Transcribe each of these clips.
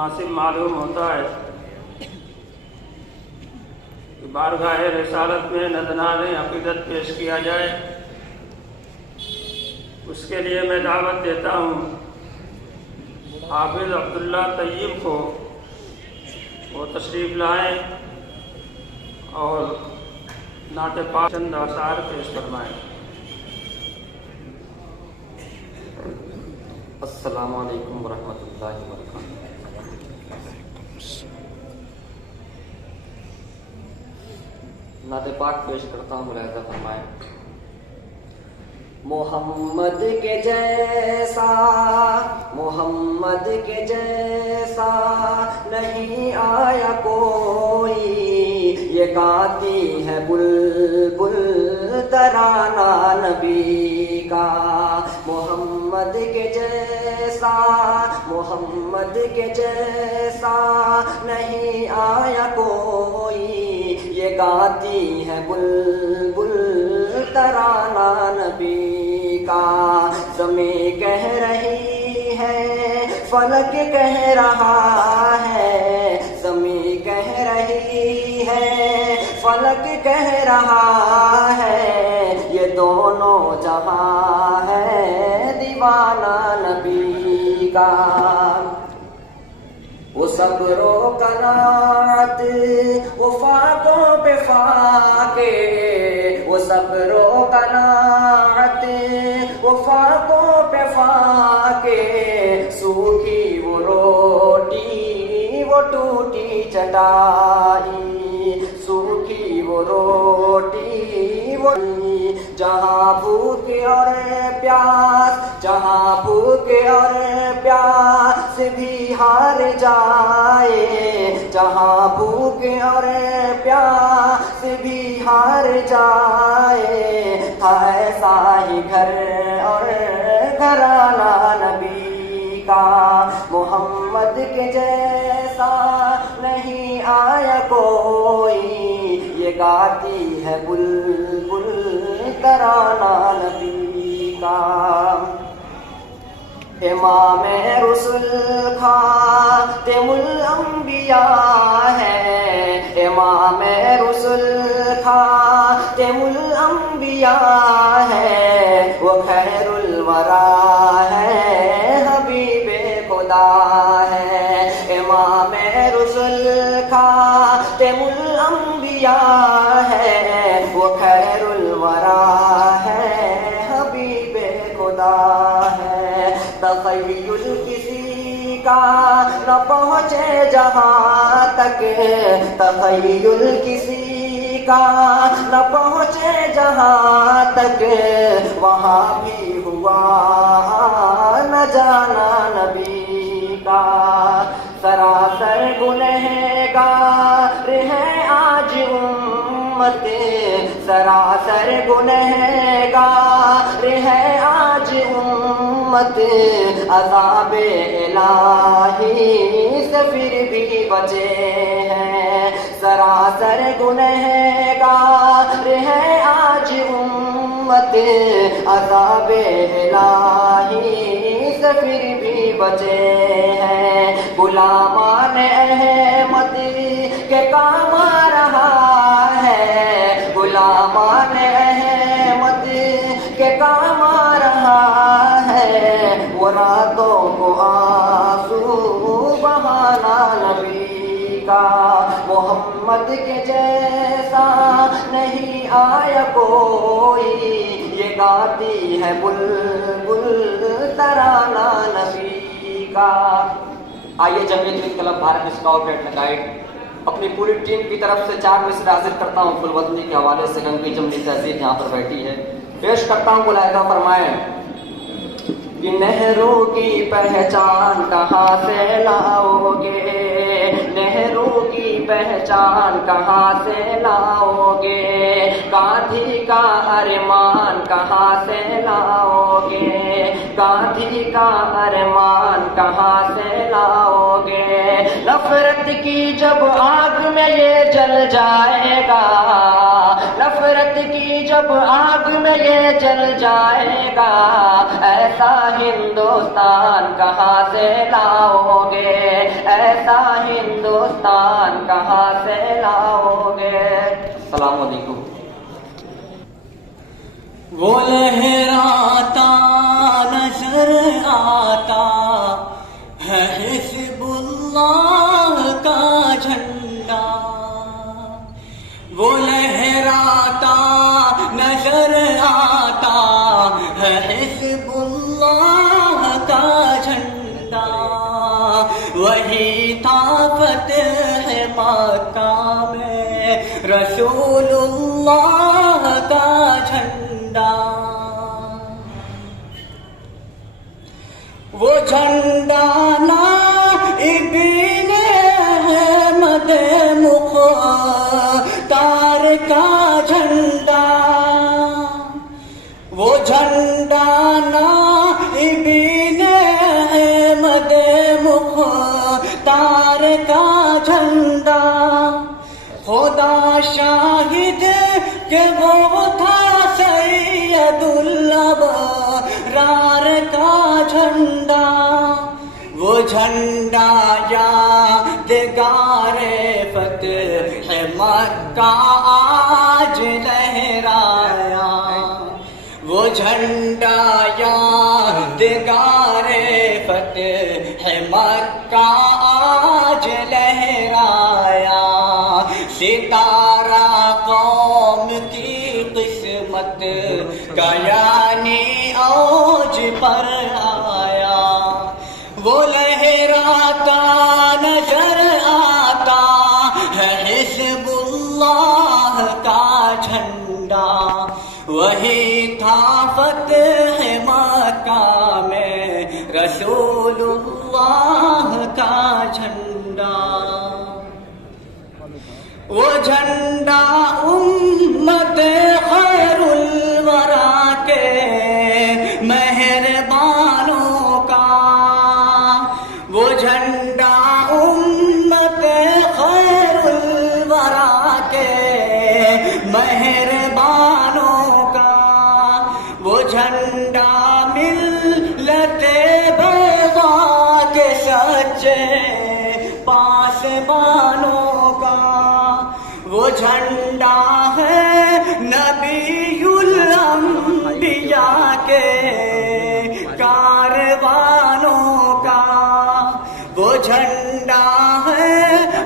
हासिल मालूम होता है कि बारगाह रिसालत में नज़राने अक़ीदत पेश किया जाए। उसके लिए मैं दावत देता हूँ हाफिज़ अब्दुल्ला तय्यब को, वो तशरीफ़ लाएँ और नाते पाक चंद आसार पेश फरमाएँ। अस्सलामु अलैकुम वरहमतुल्लाहि वबरकातुहू। नाते पाक पेश करता हूँ, मुलाहिज़ा फरमाएं। मोहम्मद के जैसा नहीं आया कोई, ये गाती है बुलबुल तराना नबी का। मोहम्मद के जैसा नहीं आया कोई, ये गाती है बुलबुल तराना नबी का। ज़मीं कह रही है, फलक कह रहा है, ज़मीं कह रही है, फलक कह रहा है, ये दोनों जहां है दीवाना नबी का। वो सब्रो कनात वो फाकों पे फाके, वो सब्रो कनात वो फाकों पे फाके, सूखी वो रोटी वो टूटी चटाई, सूखी वो रोटी वो। जहाँ भूख और प्यास, जहाँ भूख और प्यास भी हार जाए, जहाँ भूख और प्यास भी हार जाए, था ऐसा ही घर और घराना नबी का। मोहम्मद के जैसा नहीं आया कोई, ये गाती है बुलबुल तराना नबी का। इमाम रुसुल खातिमुल अंबिया है, खातिमुल अंबिया है, वो खैरुल वरा है, हबीबे खुदा है। इमाम रुसुल खातिमुल अंबिया है, वो खैरुल वरा है, हबीबे खुदा है। तखय्युल किसी का न पहुँचे जहाँ तक, तखय्युल किसी का न पहुँचे जहाँ तक, वहाँ भी हुआ न जाना नबी का। सरासर गुनहगार है आज उम्मत, सरासर गुनहगार है आज उम्मत, अज़ाबे इलाही से फिर भी बचे हैं। सरासर गुनहगार है आज उम्मत, अज़ाबे इलाही से फिर भी बचे हैं। गुलामान अहमद के काम आ रहा है, गुलामान अहमद के काम आ रहा है, वो रातों को आंसू बहाना नबी का। मोहम्मद के जैसा नहीं आया कोई, ये गाती है बुलबुल तराना नबी का। आइए जमीयत इनकलाब भारत स्काउट एंड गाइड अपनी पूरी टीम की तरफ से 4 मिसर हाजिर करता हूँ फुलवतनी के हवाले से। गंगी जमनी तहसील यहाँ पर बैठी है, पेश करता हूँ। मुलाहिदा फरमाएं कि नेहरू की पहचान कहाँ से लाओगे, नेहरू की पहचान कहाँ से लाओगे, गांधी का अरमान कहाँ से लाओगे, गांधी का अरमान कहाँ से लाओगे। नफरत की जब आग में ये जल जाएगा, नफरत की जब आग में ये जल जाएगा, ऐसा हिंदुस्तान कहाँ से लाओगे, ऐसा हिंदुस्तान कहाँ से लाओगे। अस्सलाम वालेकुम। वो लहराता नजर आता है हिज़्बुल्लाह का झंडा, वो लहराता नजर आता है हिज़्बुल्लाह का झंडा। वही था फ़तेह मक्का में रसूलुल्लाह का झंडा। वो झंडा ना इब्ने अहमद मुख्तार का झंडा, वो झंडा ना इब्ने अहमद मुख्तार का झंडा। खुदा शाहिद के वो था सैयदुल अबरार का झंडा। वो झंडा यादगारे फ़तेह मक्का आज लहराया, वो झंडा यादगारे फ़तेह मक्का आज लहराया। सितारा कौम की किस्मत का यानी औज पर आया। वो लहराता नजर आता है हिज़्बुल्लाह का झंडा। वही था फ़तेह मक्का में रसूलुल्लाह का झंडा। वो झंडा उम्मत खैरुल वरा के मेहरबानों का, वो झंडा उम्मत खैरुल वरा के मेहरबानों का। वो झंडा मिल्लते बैज़ा के सच्चे पासबानों का। वो वो झंडा है नबीयुल अंबिया के कारवानों का, वो झंडा है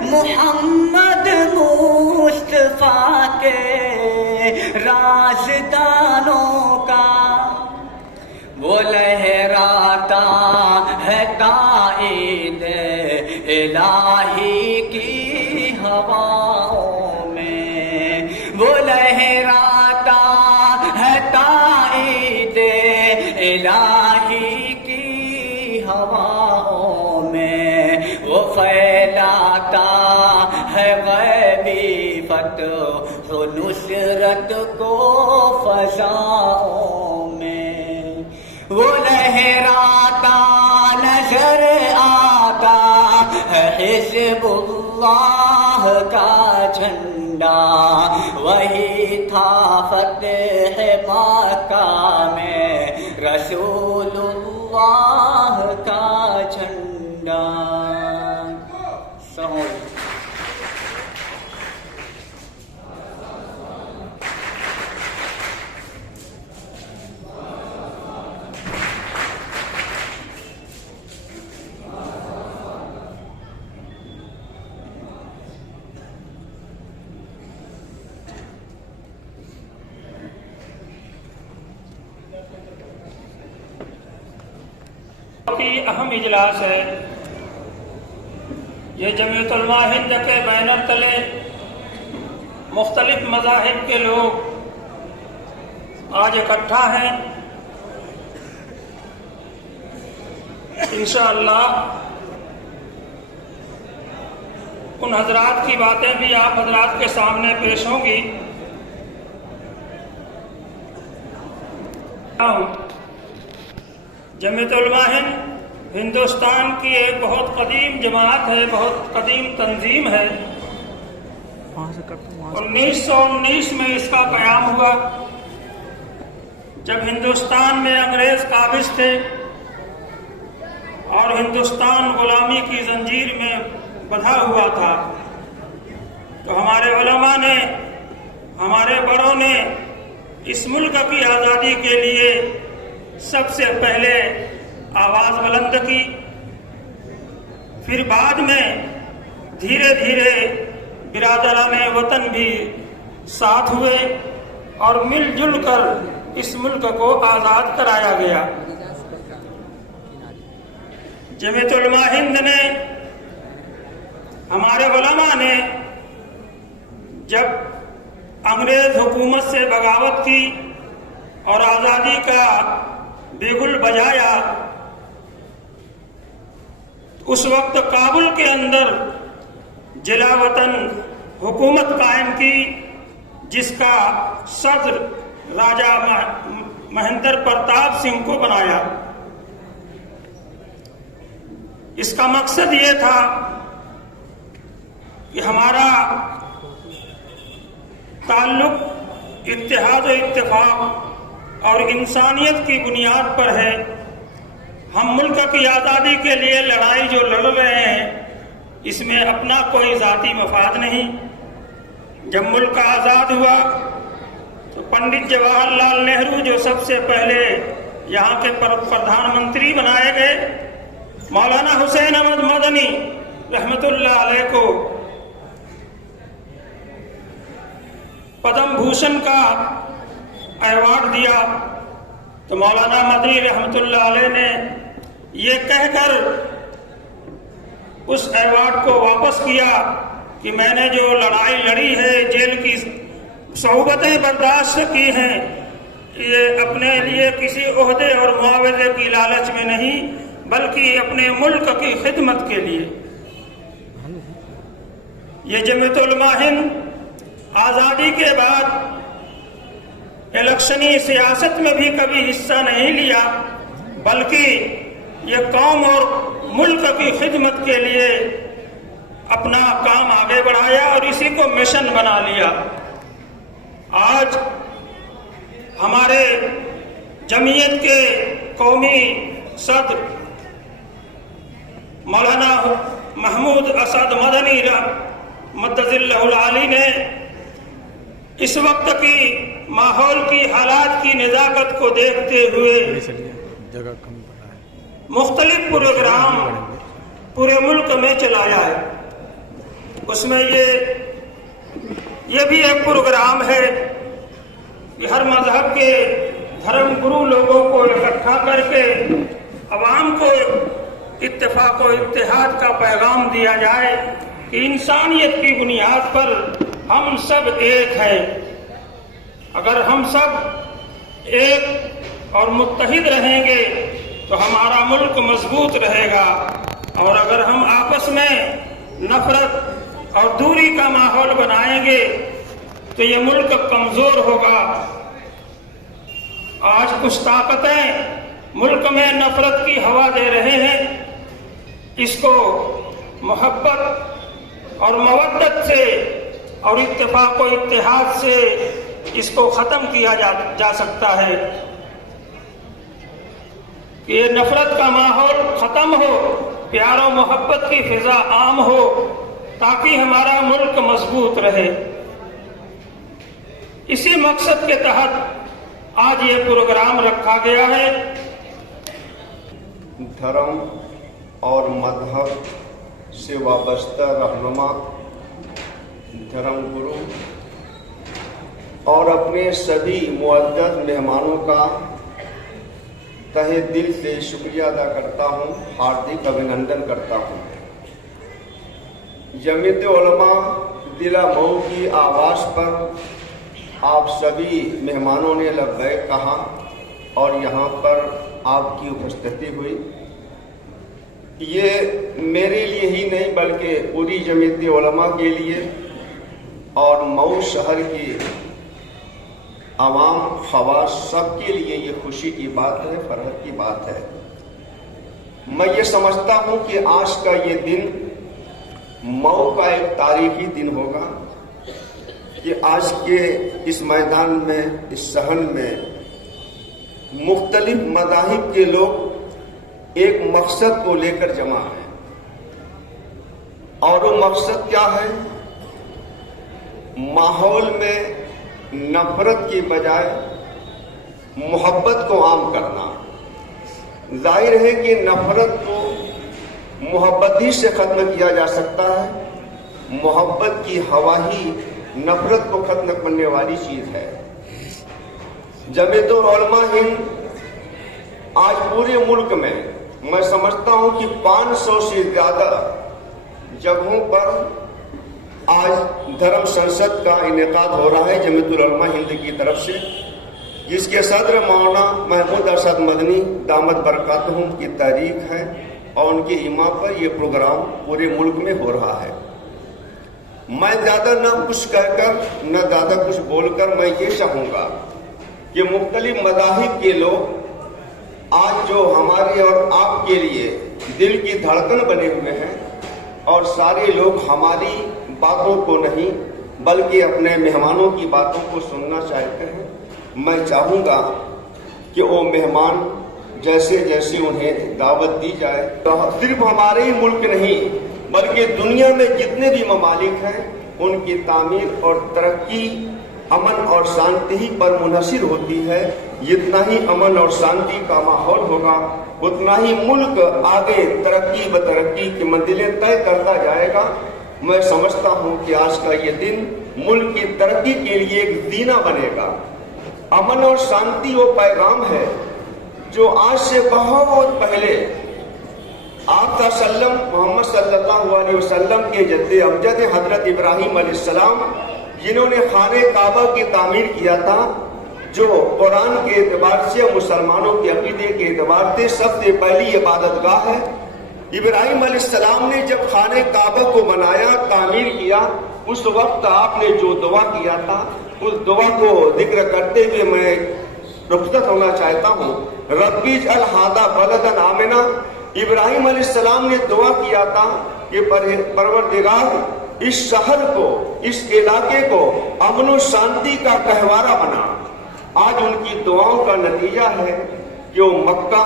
मोहम्मद मुस्तफा के राजदानों का, वो लहराता है कायद इलाही की हवाओं में, वो लहराता है कायद इलाही की हवाओं में, वो फैलाता है गैबी फतह नुसरत को फज़ाओं में, वो लहराता नजर आता है हिज़्बुल्लाह का झंडा, वही था फतेह मक्का में रसूलुल्लाह का झंडा। की अहम इजलास है। ये जमीयत उलमा हिंद के बैनर तले मुख्तलिफ मज़ाहिब के लोग आज इकट्ठा हैं। इंशाअल्लाह उन हजरात की बातें भी आप हजरात के सामने पेश होंगी। जमीयत उलमा हिंद हिंदुस्तान की एक बहुत कदीम जमात है, बहुत कदीम तंजीम है। 1919 में इसका क़याम हुआ, जब हिंदुस्तान में अंग्रेज काबिज थे और हिंदुस्तान गुलामी की जंजीर में बंधा हुआ था। तो हमारे उलमा ने, हमारे बड़ों ने इस मुल्क की आज़ादी के लिए सबसे पहले आवाज बुलंद की। फिर बाद में धीरे धीरे बिरादराने वतन भी साथ हुए और मिलजुल कर इस मुल्क को आज़ाद कराया गया। जमीयत उलमा हिंद ने, हमारे उलमा ने जब अंग्रेज हुकूमत से बगावत की और आज़ादी का बेगुल बजाया, उस वक्त काबुल के अंदर जिला वतन हुकूमत कायम की, जिसका सदर राजा महेंद्र प्रताप सिंह को बनाया। इसका मकसद ये था कि हमारा ताल्लुक इत्तेहाद और इत्तेफाक और इंसानियत की बुनियाद पर है। हम मुल्क की आज़ादी के लिए लड़ाई जो लड़ रहे हैं, इसमें अपना कोई ज़ाती मफाद नहीं। जब मुल्क आज़ाद हुआ तो पंडित जवाहरलाल नेहरू जो सबसे पहले यहाँ के प्रधानमंत्री बनाए गए, मौलाना हुसैन अहमद मदनी रहमतुल्लाह अलैह को पद्म भूषण का अवार्ड दिया। तो मौलाना मदनी रहमतुल्लाह अलैह ने ये कहकर उस अवार्ड को वापस किया कि मैंने जो लड़ाई लड़ी है, जेल की सहुबतें बर्दाश्त की हैं, ये अपने लिए किसी ओहदे और मुआवजे की लालच में नहीं, बल्कि अपने मुल्क की खिदमत के लिए। ये जमीयत उलमा हिंद आज़ादी के बाद इलेक्शनी सियासत में भी कभी हिस्सा नहीं लिया, बल्कि ये कौम और मुल्क की खिदमत के लिए अपना काम आगे बढ़ाया और इसी को मिशन बना लिया। आज हमारे जमीयत के कौमी सदर मौलाना महमूद असद मदनी मद्दज़िल्लहुल आली ने इस वक्त की माहौल की हालात की नज़ाकत को देखते हुए मुख्तलिफ प्रोग्राम पूरे मुल्क में चलाया है। उसमें ये भी एक प्रोग्राम है कि हर मजहब के धर्म गुरु लोगों को इकट्ठा करके अवाम को इत्तेफाक और इत्तेहाद का पैगाम दिया जाए कि इंसानियत की बुनियाद पर हम सब एक हैं। अगर हम सब एक और मुत्तहिद रहेंगे तो हमारा मुल्क मजबूत रहेगा, और अगर हम आपस में नफरत और दूरी का माहौल बनाएंगे तो ये मुल्क कमजोर होगा। आज कुछ ताकतें मुल्क में नफरत की हवा दे रहे हैं। इसको मोहब्बत और मवद्दत से और इत्तेफाक और इत्तेहाद से इसको खत्म किया जा सकता है कि ये नफरत का माहौल खत्म हो, प्यार और मोहब्बत की फिजा आम हो, ताकि हमारा मुल्क मजबूत रहे। इसी मकसद के तहत आज ये प्रोग्राम रखा गया है। धर्म और मजहब से वाबस्ता रहनुमा, धर्म गुरु और अपने सभी मुअद्दद मेहमानों का तहे दिल से शुक्रिया अदा करता हूँ, हार्दिक अभिनंदन करता हूँ। जमीयत उलमा जिला मऊ की आवाज़ पर आप सभी मेहमानों ने लब्बैक कहा और यहाँ पर आपकी उपस्थिति हुई। ये मेरे लिए ही नहीं बल्कि पूरी जमीयत उलमा के लिए और मऊ शहर की आवाम खवास सबके लिए ये खुशी की बात है, फरहत की बात है। मैं ये समझता हूँ कि आज का ये दिन मऊ का एक तारीखी दिन होगा कि आज के इस मैदान में, इस सहन में मुख्तलिफ मज़ाहिब के लोग एक मकसद को लेकर जमा हैं, और वो मकसद क्या है? माहौल में नफरत की बजाय मोहब्बत को आम करना। जाहिर है कि नफरत को मोहब्बत ही से खत्म किया जा सकता है। मोहब्बत की हवा ही नफरत को खत्म करने वाली चीज है। जमीयत उलमा हिंद आज पूरे मुल्क में मैं समझता हूं कि 500 से ज्यादा जगहों पर आज धर्म संसद का इनेकाद हो रहा है जमीयत उलमा हिंद की तरफ से, जिसके सदर मौलाना महमूद अरशद मदनी दामद बरकातहुम की तारीख है, और उनके इमा पर यह प्रोग्राम पूरे मुल्क में हो रहा है। मैं ज़्यादा न कुछ कहकर न ज़्यादा कुछ बोलकर मैं ये चाहूँगा कि मुख्तलिफ मज़ाहिब के लोग आज जो हमारे और आपके लिए दिल की धड़कन बने हुए हैं, और सारे लोग हमारी बातों को नहीं बल्कि अपने मेहमानों की बातों को सुनना चाहते हैं। मैं चाहूँगा कि वो मेहमान जैसे जैसे उन्हें दावत दी जाए, तो सिर्फ हमारे ही मुल्क नहीं बल्कि दुनिया में जितने भी ममालिक हैं उनकी तामीर और तरक्की अमन और शांति पर मुनहसिर होती है। जितना ही अमन और शांति का माहौल होगा उतना ही मुल्क आगे तरक्की ब तरक्की की मंजिलें तय करता जाएगा। मैं समझता हूँ कि आज का ये दिन मुल्क की तरक्की के लिए एक जीना बनेगा। अमन और शांति वो पैगाम है जो आज से बहुत पहले आप मोहम्मद सल्लल्लाहु अलैहि वसल्लम के जद्दे अमजद हजरत इब्राहिम अलैहिस्सलाम, जिन्होंने खाने काबा की तामीर किया था, जो कुरान के एतबार से मुसलमानों के अकीदे के एतबार से सबसे पहली इबादतगाह है। इब्राहिम अलैहिस्सलाम ने जब खाने काबा को बनाया, तामीर किया, उस वक्त आपने जो दुआ किया था उस दुआ को जिक्र करते हुए मैं रुखसत होना चाहता हूँ। रब्बी जअल हादा बलदन आमिना। इब्राहिम अलैहिस्सलाम ने दुआ किया था कि परवरदिगार इस शहर को, इस इलाके को अमन और शांति का गहवारा बना। आज उनकी दुआओं का नतीजा है कि वो मक्का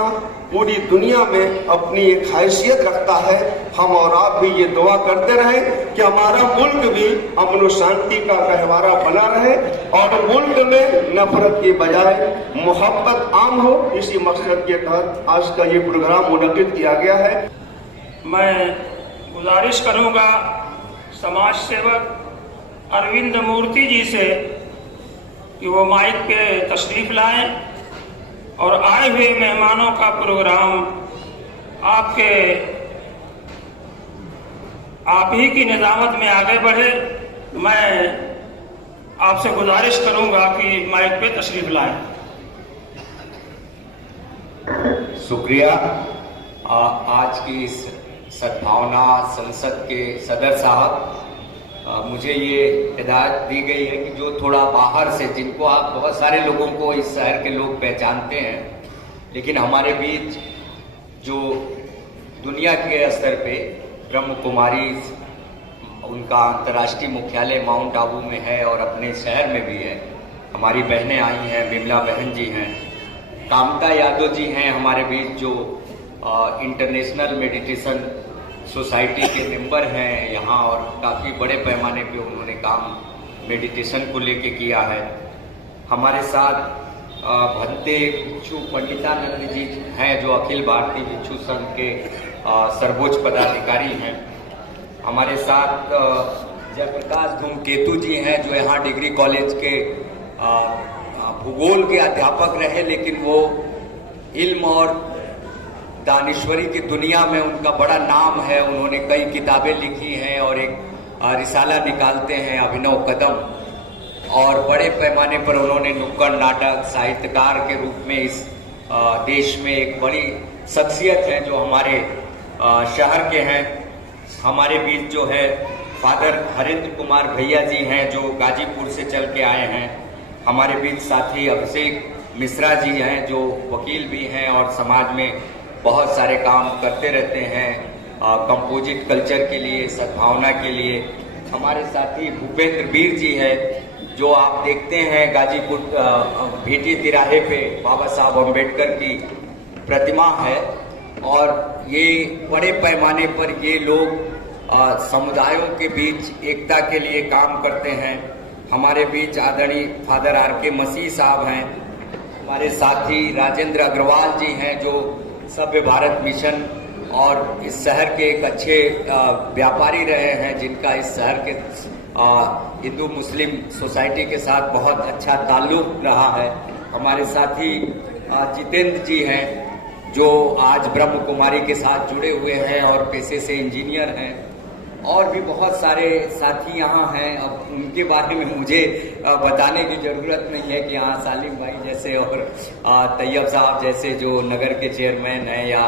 पूरी दुनिया में अपनी एक हैसियत रखता है। हम और आप भी ये दुआ करते रहें कि हमारा मुल्क भी अमन और शांति का गहवारा बना रहे और मुल्क में नफरत के बजाय मोहब्बत आम हो। इसी मकसद के तहत आज का ये प्रोग्राम मुनक्किद किया गया है। मैं गुजारिश करूंगा समाज सेवक अरविंद मूर्ति जी से कि वो माइक पे तशरीफ लाएं और आए हुए मेहमानों का प्रोग्राम आप ही की निजामत में आगे बढ़े। मैं आपसे गुजारिश करूंगा कि माइक पे तशरीफ लाएं। शुक्रिया। आज की इस सद्भावना संसद के सदर साहब, मुझे ये हिदायत दी गई है कि जो थोड़ा बाहर से, जिनको आप बहुत सारे लोगों को इस शहर के लोग पहचानते हैं, लेकिन हमारे बीच जो दुनिया के स्तर पे ब्रह्म कुमारी, उनका अंतर्राष्ट्रीय मुख्यालय माउंट आबू में है और अपने शहर में भी है, हमारी बहनें आई हैं, बिमला बहन जी हैं, कामता यादव जी हैं हमारे बीच, जो इंटरनेशनल मेडिटेशन सोसाइटी के मेंबर हैं यहाँ, और काफ़ी बड़े पैमाने पे उन्होंने काम मेडिटेशन को लेके किया है। हमारे साथ भंते भिक्षु पंडितानंद जी हैं, जो अखिल भारतीय भिक्षु संघ के सर्वोच्च पदाधिकारी हैं। हमारे साथ जयप्रकाश धूमकेतु जी हैं, जो यहाँ डिग्री कॉलेज के भूगोल के अध्यापक रहे, लेकिन वो इल्म और दानिश्वरी की दुनिया में उनका बड़ा नाम है। उन्होंने कई किताबें लिखी हैं और एक रिसाला निकालते हैं, अभिनव कदम, और बड़े पैमाने पर उन्होंने नुक्कड़ नाटक साहित्यकार के रूप में इस देश में एक बड़ी शख्सियत है, जो हमारे शहर के हैं। हमारे बीच जो है फादर हरेंद्र कुमार भैया जी हैं, जो गाजीपुर से चल के आए हैं। हमारे बीच साथी अभिषेक मिश्रा जी हैं, जो वकील भी हैं और समाज में बहुत सारे काम करते रहते हैं, कंपोजिट कल्चर के लिए, सद्भावना के लिए। हमारे साथी भूपेंद्र वीर जी है, जो आप देखते हैं गाजीपुर भेटी तिराहे पे बाबा साहब अम्बेडकर की प्रतिमा है, और ये बड़े पैमाने पर ये लोग समुदायों के बीच एकता के लिए काम करते हैं। हमारे बीच आदरणीय फादर आर.के. मसीह साहब हैं। हमारे साथी राजेंद्र अग्रवाल जी हैं, जो सभ्य भारत मिशन और इस शहर के एक अच्छे व्यापारी रहे हैं, जिनका इस शहर के हिंदू मुस्लिम सोसाइटी के साथ बहुत अच्छा ताल्लुक रहा है। हमारे साथी जितेंद्र जी हैं, जो आज ब्रह्म कुमारी के साथ जुड़े हुए हैं और पेशे से इंजीनियर हैं, और भी बहुत सारे साथी यहाँ हैं। अब उनके बारे में मुझे बताने की ज़रूरत नहीं है कि यहाँ सालिम भाई जैसे और तैयब साहब जैसे जो नगर के चेयरमैन हैं, या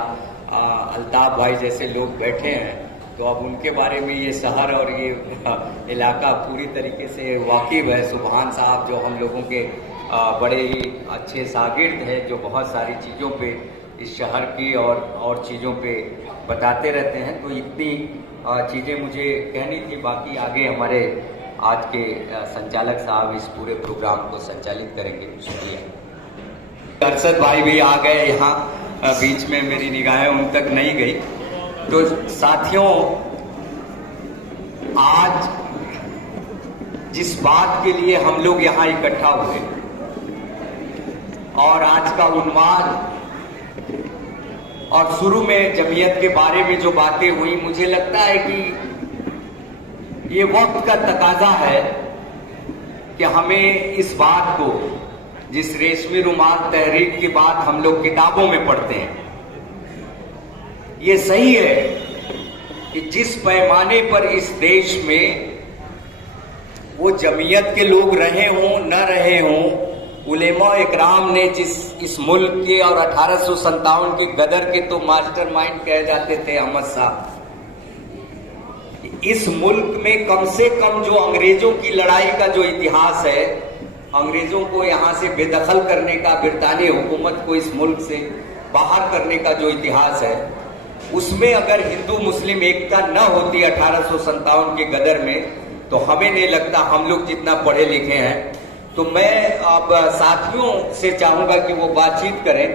अल्ताफ भाई जैसे लोग बैठे हैं, तो अब उनके बारे में ये शहर और ये इलाका पूरी तरीके से वाकिफ है। सुभान साहब, जो हम लोगों के बड़े ही अच्छे शागिर्द हैं, जो बहुत सारी चीज़ों पे इस शहर की और चीज़ों पे बताते रहते हैं। तो इतनी चीज़ें मुझे कहनी थी, बाकी आगे हमारे आज के संचालक साहब इस पूरे प्रोग्राम को संचालित करेंगे। शुक्रिया। अरशद भाई भी आ गए यहाँ बीच में, मेरी निगाहें उन तक नहीं गई। तो साथियों, आज जिस बात के लिए हम लोग यहाँ इकट्ठा हुए, और आज का उन्माद और शुरू में जमीयत के बारे में जो बातें हुई, मुझे लगता है कि ये वक्त का तकाजा है कि हमें इस बात को, जिस रेशमी रुमाल तहरीक की बात हम लोग किताबों में पढ़ते हैं, ये सही है कि जिस पैमाने पर इस देश में वो जमीयत के लोग रहे हों न रहे हों, उलेमा इकराम ने जिस इस मुल्क के और 1857 के गदर के तो मास्टरमाइंड कहे जाते थे अहमद साहब, इस मुल्क में कम से कम जो अंग्रेजों की लड़ाई का जो इतिहास है, अंग्रेजों को यहाँ से बेदखल करने का, ब्रितानी हुकूमत को इस मुल्क से बाहर करने का जो इतिहास है, उसमें अगर हिंदू मुस्लिम एकता न होती 1857 के गदर में, तो हमें नहीं लगता हम लोग जितना पढ़े लिखे हैं। तो मैं अब साथियों से चाहूंगा कि वो बातचीत करें,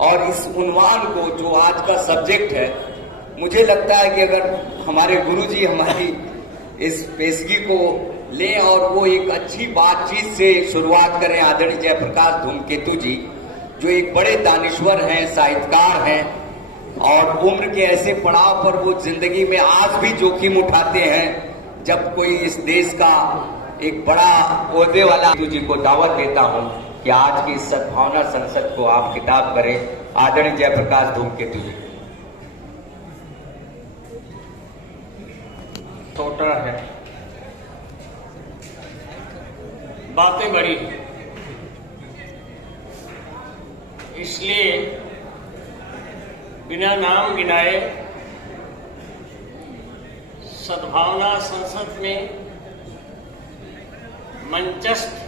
और इस उन्वान को जो आज का सब्जेक्ट है, मुझे लगता है कि अगर हमारे गुरुजी हमारी इस पेशगी को लें और वो एक अच्छी बातचीत से शुरुआत करें। आदरणीय जयप्रकाश धूमकेतु जी जो एक बड़े दानिश्वर हैं, साहित्यकार हैं, और उम्र के ऐसे पड़ाव पर वो जिंदगी में आज भी जोखिम उठाते हैं। जब कोई इस देश का एक बड़ा ओहदे वाला जी को दावत देता हूं कि आज की सद्भावना संसद को आप खिताब करें। आदरणीय जयप्रकाश धूमकेतु जी। छोटा है, बातें बड़ी हैं, इसलिए बिना नाम गिनाए सद्भावना संसद में मंचस्थ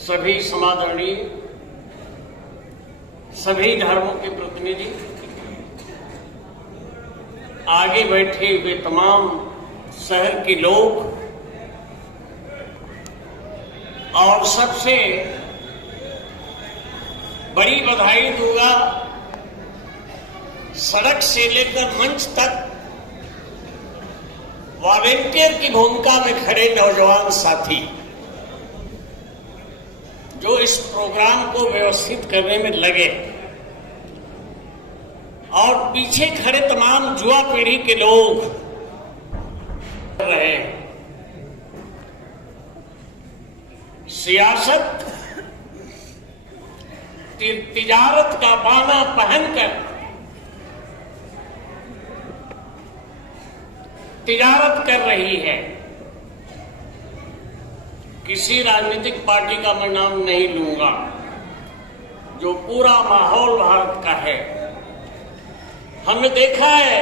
सभी समादरणीय, सभी धर्मों के प्रतिनिधि, आगे बैठे हुए तमाम शहर के लोग, और सबसे बड़ी बधाई दूंगा सड़क से लेकर मंच तक वॉलेंटियर की भूमिका में खड़े नौजवान साथी जो इस प्रोग्राम को व्यवस्थित करने में लगे, और पीछे खड़े तमाम युवा पीढ़ी के लोग रहे। सियासत तिजारत का बाना पहनकर तिजारत कर रही है। किसी राजनीतिक पार्टी का मैं नाम नहीं लूंगा, जो पूरा माहौल भारत का है। हमने देखा है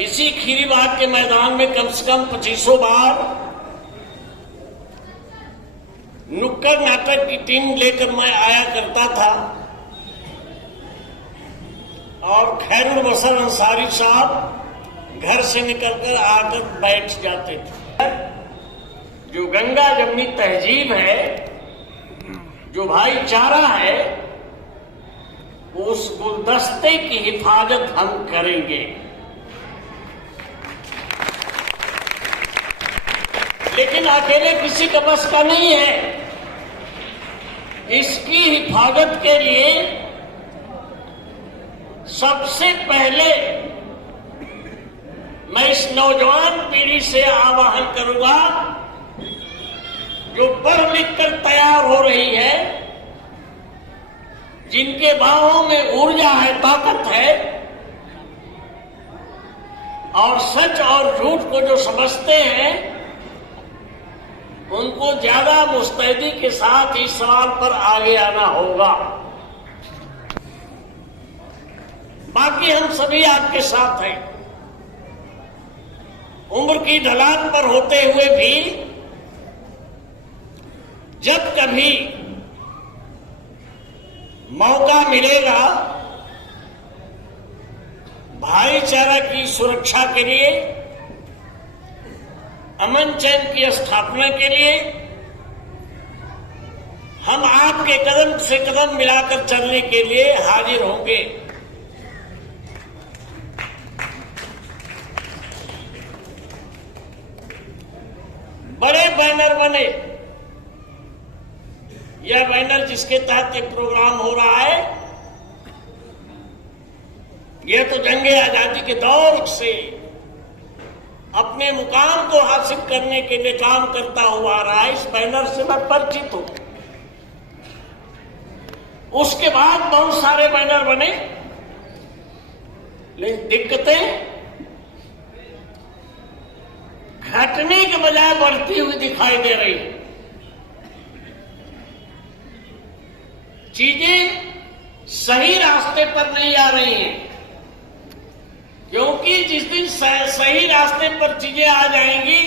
इसी खीरीबाग के मैदान में कम से कम 2500 बार नुक्कड़ नाटक की टीम लेकर मैं आया करता था, और खैरुल बसर अंसारी साहब घर से निकलकर आकर बैठ जाते थे। जो गंगा जमनी तहजीब है, जो भाईचारा है, उस गुलदस्ते की हिफाजत हम करेंगे। लेकिन अकेले किसी का बस का नहीं है। इसकी हिफाजत के लिए सबसे पहले मैं इस नौजवान पीढ़ी से आह्वान करूंगा जो पढ़ लिख कर तैयार हो रही है, जिनके बाहों में ऊर्जा है, ताकत है, और सच और झूठ को जो समझते हैं, उनको ज्यादा मुस्तैदी के साथ इस सवाल पर आगे आना होगा। बाकी हम सभी आपके साथ हैं। उम्र की ढलान पर होते हुए भी जब कभी मौका मिलेगा भाईचारा की सुरक्षा के लिए, अमन चैन की स्थापना के लिए, हम आपके कदम से कदम मिलाकर चलने के लिए हाजिर होंगे। बड़े बैनर बने। यह बैनर जिसके तहत ये प्रोग्राम हो रहा है, यह तो जंगे आजादी के दौर से अपने मुकाम को हासिल करने के लिए काम करता हुआ आ रहा है। इस बैनर से मैं परिचित हूं। उसके बाद बहुत सारे बैनर बने, लेकिन दिक्कतें घटने के बजाय बढ़ती हुई दिखाई दे रही है। चीजें सही रास्ते पर नहीं आ रही हैं, क्योंकि जिस दिन सही रास्ते पर चीजें आ जाएंगी,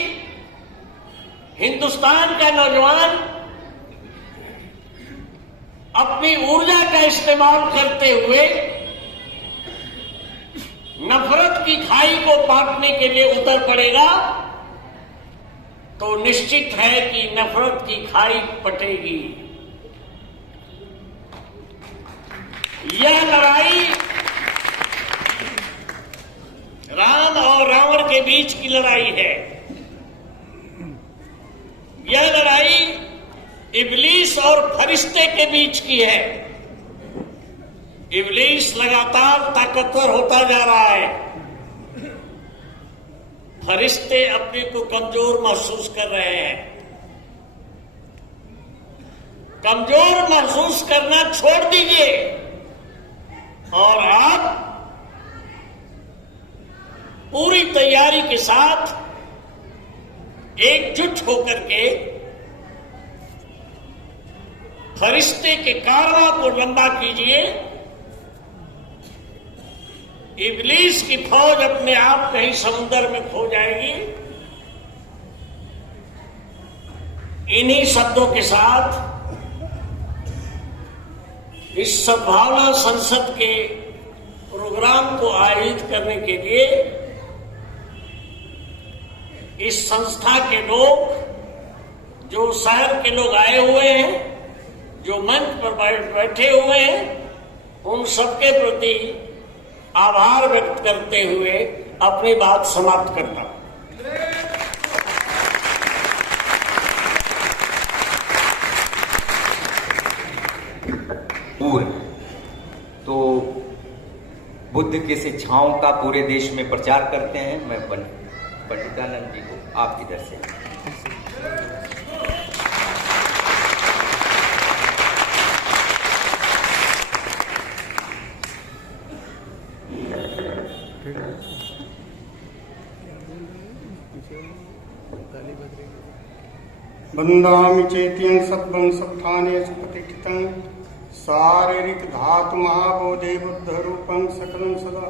हिंदुस्तान का नौजवान अपनी ऊर्जा का इस्तेमाल करते हुए नफरत की खाई को पाटने के लिए उतर पड़ेगा, तो निश्चित है कि नफरत की खाई पटेगी। यह लड़ाई राम और रावण के बीच की लड़ाई है। यह लड़ाई इब्लीस और फरिश्ते के बीच की है। इब्लीस लगातार ताकतवर होता जा रहा है। फरिश्ते अपने को कमजोर महसूस कर रहे हैं। कमजोर महसूस करना छोड़ दीजिए और आप पूरी तैयारी के साथ एकजुट होकर के फरिश्ते के कारवां को लंबा कीजिए। इब्लीस की फौज अपने आप कहीं समुद्र में खो जाएगी। इन्हीं शब्दों के साथ इस सद्भावना संसद के प्रोग्राम को आयोजित करने के लिए इस संस्था के लोग, जो शहर के लोग आए हुए हैं, जो मंच पर बैठे हुए हैं, उन सबके प्रति आभार व्यक्त करते हुए अपनी बात समाप्त करता हूं। तो बुद्ध के शिक्षाओं का पूरे देश में प्रचार करते हैं। मैं पंडितानंद जी को आप इधर से बंदामि चेत्यं सत्वं सत्थाने प्रतिष्ठितं शारीरिक धातु महाबोधि बुद्ध रूपं सकलं सदा।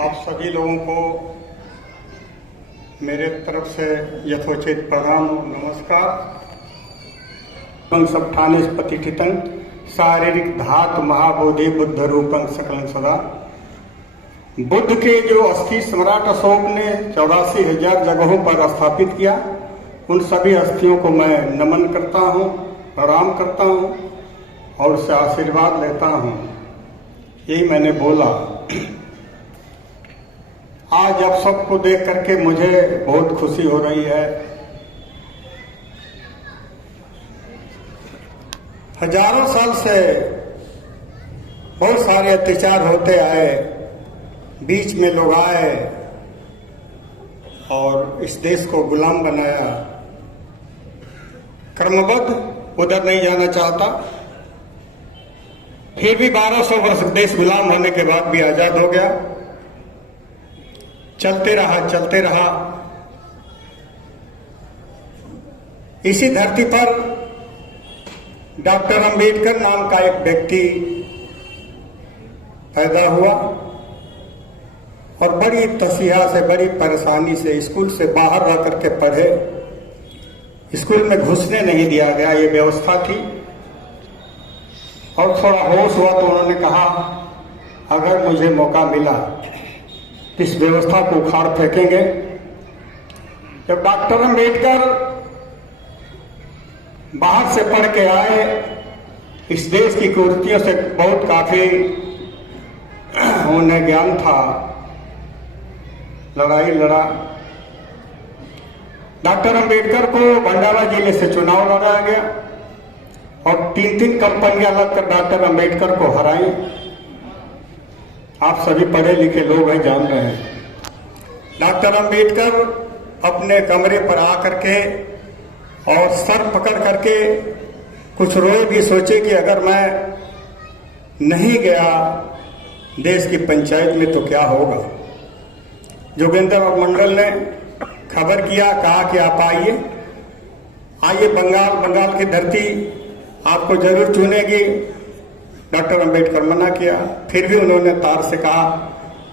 आप सभी लोगों को मेरे तरफ से यथोचित प्रणाम नमस्कार। सत्थाने प्रतिष्ठितं शारीरिक धातु महाबोधि बुद्ध रूपं सकलं सदा। बुद्ध के जो अस्थि सम्राट अशोक ने 84,000 जगहों पर स्थापित किया, उन सभी अस्थियों को मैं नमन करता हूँ, प्रणाम करता हूँ और उससे आशीर्वाद लेता हूँ। यही मैंने बोला। आज आप सबको देख करके मुझे बहुत खुशी हो रही है। हजारों साल से बहुत सारे अत्याचार होते आए, बीच में लोग आए और इस देश को गुलाम बनाया। कर्मबद्ध उधर नहीं जाना चाहता, फिर भी 1200 वर्ष देश गुलाम होने के बाद भी आजाद हो गया। चलते रहा। इसी धरती पर डॉक्टर अंबेडकर नाम का एक व्यक्ति पैदा हुआ और बड़ी तसीहा से, बड़ी परेशानी से स्कूल से बाहर रह करके पढ़े। स्कूल में घुसने नहीं दिया गया, ये व्यवस्था थी। और थोड़ा होश हुआ तो उन्होंने कहा, अगर मुझे मौका मिला तो इस व्यवस्था को उखाड़ फेंकेंगे। जब डॉक्टर अंबेडकर बाहर से पढ़ के आए, इस देश की कुरीतियों से बहुत काफी उन्हें ज्ञान था, लड़ाई लड़ा। डॉक्टर अंबेडकर को भंडारा जिले से चुनाव लड़ाया गया और 3 कंपनियां लगकर डॉक्टर अंबेडकर को हराई। आप सभी पढ़े लिखे लोग हैं, जान रहे हैं। डॉक्टर अंबेडकर अपने कमरे पर आकर के और सर पकड़ करके कुछ रोए भी, सोचे कि अगर मैं नहीं गया देश की पंचायत में तो क्या होगा। जोगेंद्र मंडल ने खबर किया, कहा कि आप आइए बंगाल की धरती आपको जरूर चुनेगी। डॉक्टर अंबेडकर मना किया, फिर भी उन्होंने तार से कहा,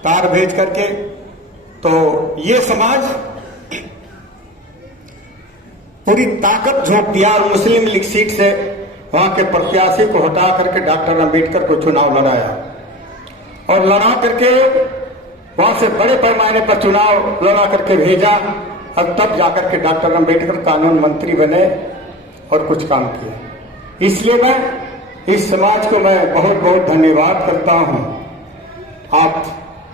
तार भेज करके। तो ये समाज पूरी ताकत झोंक दिया और मुस्लिम लीग सीट से वहां के प्रत्याशी को हटा करके डॉक्टर अंबेडकर को चुनाव लड़ाया और लड़ा करके वहां से बड़े पैमाने पर चुनाव लड़ा करके भेजा और तब जाकर के डॉक्टर अंबेडकर कानून मंत्री बने और कुछ काम किया। इसलिए मैं इस समाज को मैं बहुत बहुत धन्यवाद करता हूँ। आप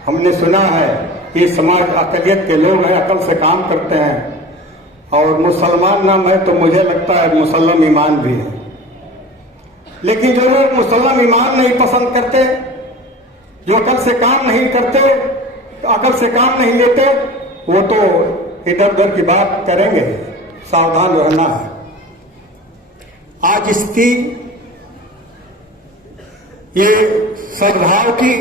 हमने सुना है ये समाज अकलियत के लोग हैं, अकल से काम करते हैं, और मुसलमान नाम है तो मुझे लगता है मुसलम ईमान भी है। लेकिन जो लोग मुसलम ईमान नहीं पसंद करते, जो अकल से काम नहीं करते, अकल से काम नहीं लेते, वो तो इधर उधर की बात करेंगे। सावधान रहना है। आज इसकी ये सद्भाव की,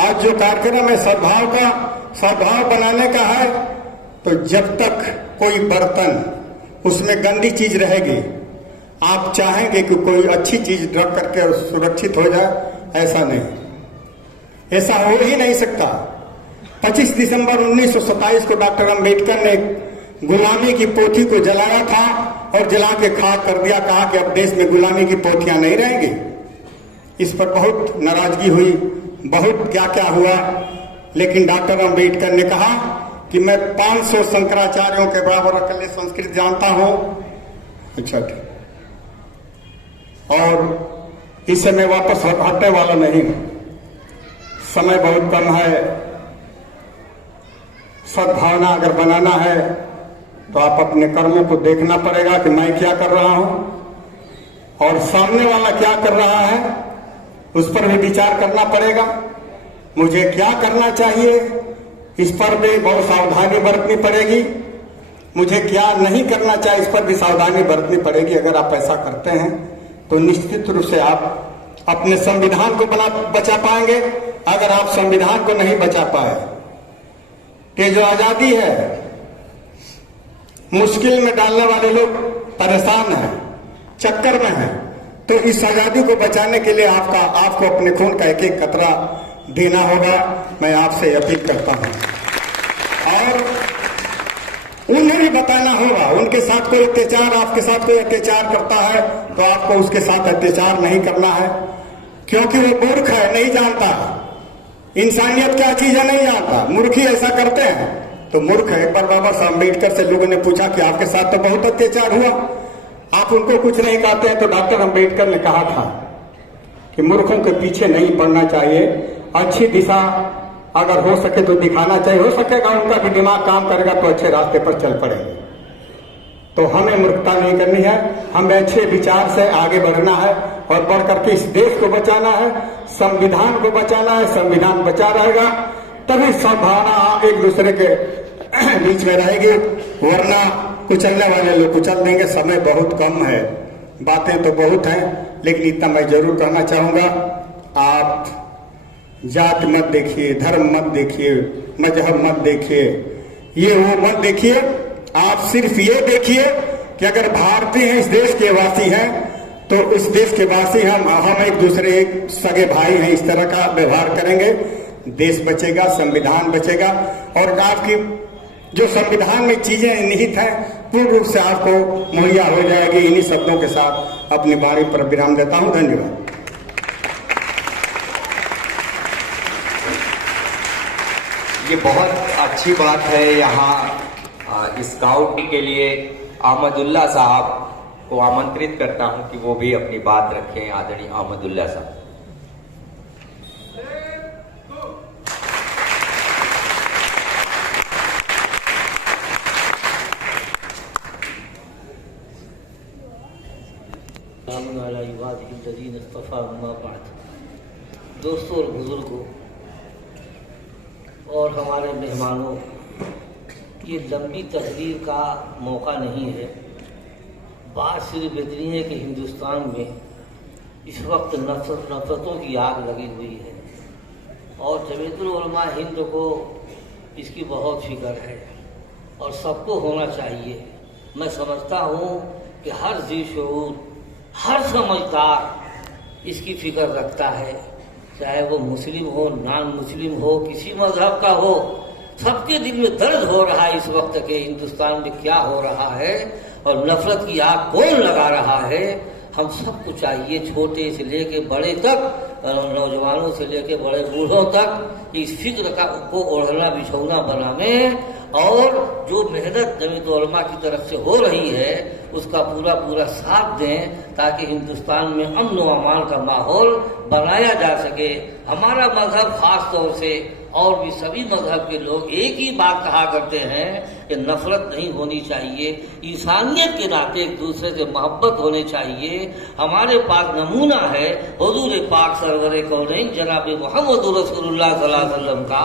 आज जो कार्यक्रम है सद्भाव बनाने का है, तो जब तक कोई बर्तन उसमें गंदी चीज रहेगी, आप चाहेंगे कि कोई अच्छी चीज रख करके सुरक्षित हो जाए, ऐसा नहीं, ऐसा हो ही नहीं सकता। 25 दिसंबर 1927 को डॉक्टर अंबेडकर ने गुलामी की पोथी को जलाया था और जला के खाक कर दिया, कहा कि अब देश में गुलामी की पोथियां नहीं रहेंगी। इस पर बहुत नाराजगी हुई, बहुत क्या क्या हुआ, लेकिन डॉक्टर अंबेडकर ने कहा कि मैं 500 शंकराचार्यों के बराबर अकल संस्कृत जानता हूं। अच्छा ठीक, और इस समय वापस हटने वाला नहीं, समय बहुत कम है। सद्भावना अगर बनाना है तो आप अपने कर्मों को देखना पड़ेगा कि मैं क्या कर रहा हूं और सामने वाला क्या कर रहा है, उस पर भी विचार करना पड़ेगा। मुझे क्या करना चाहिए, इस पर भी बहुत सावधानी बरतनी पड़ेगी। मुझे क्या नहीं करना चाहिए, इस पर भी सावधानी बरतनी पड़ेगी। अगर आप ऐसा करते हैं तो निश्चित रूप से आप अपने संविधान को बचा पाएंगे। अगर आप संविधान को नहीं बचा पाए, ये जो आजादी है, मुश्किल में डालने वाले लोग परेशान हैं, चक्कर में हैं, तो इस आजादी को बचाने के लिए आपको अपने खून का एक एक कतरा देना होगा। मैं आपसे अपील करता हूं, और उन्हें भी बताना होगा। उनके साथ कोई अत्याचार, आपके साथ कोई अत्याचार करता है तो आपको उसके साथ अत्याचार नहीं करना है, क्योंकि वो मूर्ख है, नहीं जानता इंसानियत क्या चीज है, नहीं जानता। मूर्खी ऐसा करते हैं तो मूर्ख है। एक बार बाबा साहब अम्बेडकर से लोगों ने पूछा कि आपके साथ तो बहुत अत्याचार हुआ, आप उनको कुछ नहीं कहते हैं, तो डॉक्टर अंबेडकर ने कहा था कि मूर्खों के पीछे नहीं पड़ना चाहिए, अच्छी दिशा अगर हो सके तो दिखाना चाहिए। हो सकेगा उनका भी दिमाग काम करेगा तो अच्छे रास्ते पर चल पड़ेंगे। तो हमें मूर्खता नहीं करनी है, हमें अच्छे विचार से आगे बढ़ना है और बढ़ करके इस देश को बचाना है, संविधान को बचाना है। संविधान बचा रहेगा तभी संभावना एक दूसरे के बीच में रहेगी, वरना कुचलने वाले लोग कुचल देंगे। समय बहुत कम है, बातें तो बहुत हैं, लेकिन इतना मैं जरूर कहना चाहूंगा, आप जात मत देखिए, धर्म मत देखिए, मजहब मत देखिए, ये वो मत देखिए। आप सिर्फ ये देखिए कि अगर भारतीय हैं, इस देश के वासी हैं, तो इस देश के वासी हम एक दूसरे सगे भाई हैं, इस तरह का व्यवहार करेंगे, देश बचेगा, संविधान बचेगा। और आपकी जो संविधान में चीजें निहित हैं पूर्ण रूप से आपको मुहैया हो जाएगी। इन्हीं शब्दों के साथ अपनी वाणी पर विराम देता हूं। धन्यवाद। ये बहुत अच्छी बात है। यहाँ स्काउट के लिए अहमदुल्ला साहब को आमंत्रित करता हूं कि वो भी अपनी बात रखें। आदरणीय अहमदुल्ला साहब। दोस्तों और बुजुर्गों और हमारे मेहमानों, ये लंबी तकरीर का मौका नहीं है। बात सिर्फ इतनी है कि हिंदुस्तान में इस वक्त नफरतों की आग लगी हुई है और जमीयतुल उलमा हिंद को इसकी बहुत फिक्र है और सबको होना चाहिए। मैं समझता हूँ कि हर जी शऊर, हर समझदार इसकी फिक्र रखता है, चाहे वो मुस्लिम हो, नॉन मुस्लिम हो, किसी मजहब का हो। सबके दिल में दर्द हो रहा है इस वक्त के हिंदुस्तान में क्या हो रहा है और नफरत की आग कौन लगा रहा है। हम सबको चाहिए, छोटे से लेके बड़े तक, नौजवानों से लेके बड़े बूढ़ों तक, इस फिक्र का को ओढ़ना बिछौना बनावे और जो मेहनत जमीयत उलमा की तरफ से हो रही है उसका पूरा पूरा साथ दें ताकि हिंदुस्तान में अमन व अमान का माहौल बनाया जा सके। हमारा मजहब खास तौर से और भी सभी मजहब के लोग एक ही बात कहा करते हैं कि नफरत नहीं होनी चाहिए, इंसानियत के नाते एक दूसरे से मोहब्बत होनी चाहिए। हमारे पास नमूना है हुजूर पाक सरवर कौनैन जनाब मोहम्मद रसूलुल्लाह सल्लल्लाहु अलैहि वसल्लम का।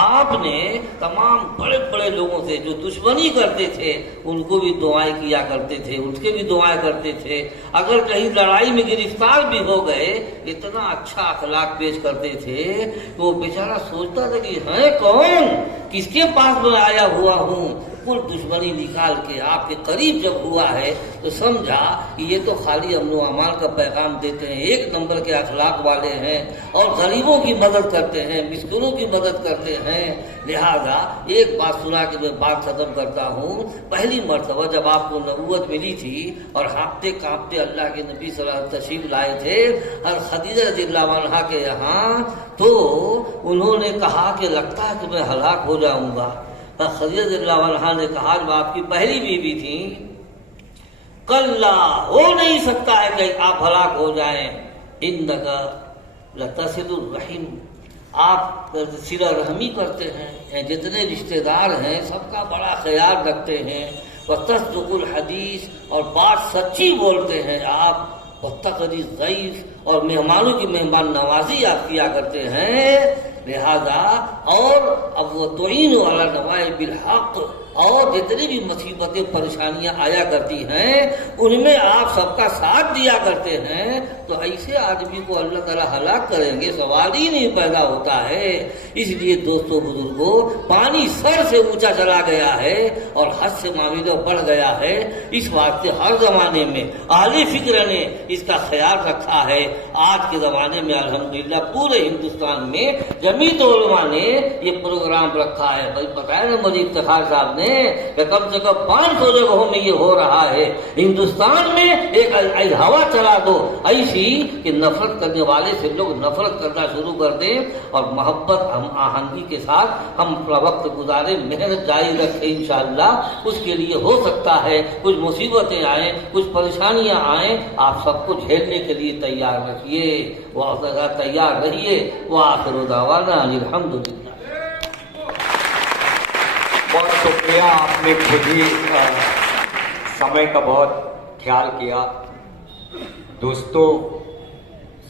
आपने तमाम बड़े बड़े लोगों से जो दुश्मनी करते थे उनको भी दुआएं किया करते थे, उसके भी दुआएं करते थे। अगर कहीं लड़ाई में गिरफ्तार भी हो गए इतना अच्छा अखलाक पेश करते थे कि वो बेचारा सोचता था कि है कौन, किसके पास मैं आया हुआ हूँ। कुल दुश्मनी निकाल के आपके करीब जब हुआ है तो समझा कि ये तो खाली अमन व अमान का पैगाम देते हैं, एक नंबर के अखलाक वाले हैं और गरीबों की मदद करते हैं, मिस्किनों की मदद करते हैं। लिहाजा एक बात सुना के मैं बात खत्म करता हूँ। पहली मर्तबा जब आपको नबूवत मिली थी और हाँफते कांपते अल्लाह के नबी सल्लल्लाहु अलैहि वसल्लम तशरीफ लाए थे और खदीजा रज़ियल्लाहु अन्हा के यहाँ, तो उन्होंने कहा कि लगता है कि मैं हलाक हो जाऊंगा। खदीजा रज़ियल्लाहु अन्हा ने कहा जो आपकी पहली बीवी थी, कल्ला हो नहीं सकता है कि आप हलाक हो जाएं, इन्नका लतसिलुर रहीम, आप सिला रहमी करते हैं, जितने रिश्तेदार हैं सबका बड़ा ख्याल रखते हैं, व तस्दुकुल हदीस और बात सच्ची बोलते हैं आप, व तक़री ज़ईफ़ और मेहमानों की मेहमान नवाजी आप किया करते हैं। लिहाजा और अब वो तोईन वाला नवाए बिलहक और जितनी भी मुसीबतें परेशानियां आया करती हैं उनमें आप सबका साथ दिया करते हैं, तो ऐसे आदमी को अल्लाह ताला हलाक करेंगे सवाल ही नहीं पैदा होता है। इसलिए दोस्तों बुजुर्गों, पानी सर से ऊंचा चला गया है और हद से मामला बढ़ गया है। इस वास्ते हर जमाने में आले फिक्र ने इसका ख्याल रखा है। आज के जमाने में अल्हम्दुलिल्लाह पूरे हिंदुस्तान में जमीयत उलमा ने ये प्रोग्राम रखा है। भाई बताया ना मुझे इफ्तिखार साहब ने कि कम से कम 500 जगहों में ये हो रहा है। हिंदुस्तान में एक हवा चला दो ऐसी कि नफरत करने वाले से लोग नफरत करना शुरू कर दें और मोहब्बत हम आहंगी के साथ हम अपना वक्त गुजारे, मेहनत जारी रखें। इंशाअल्लाह उसके लिए हो सकता है कुछ मुसीबतें आए, कुछ परेशानियां आए, आप सबको झेलने के लिए तैयार रखिए, वह तैयार रहिए। वह आखिर दावाना अल्हम्दुलिल्लाह। बहुत शुक्रिया, आपने खुद ही समय का बहुत ख्याल किया। दोस्तों,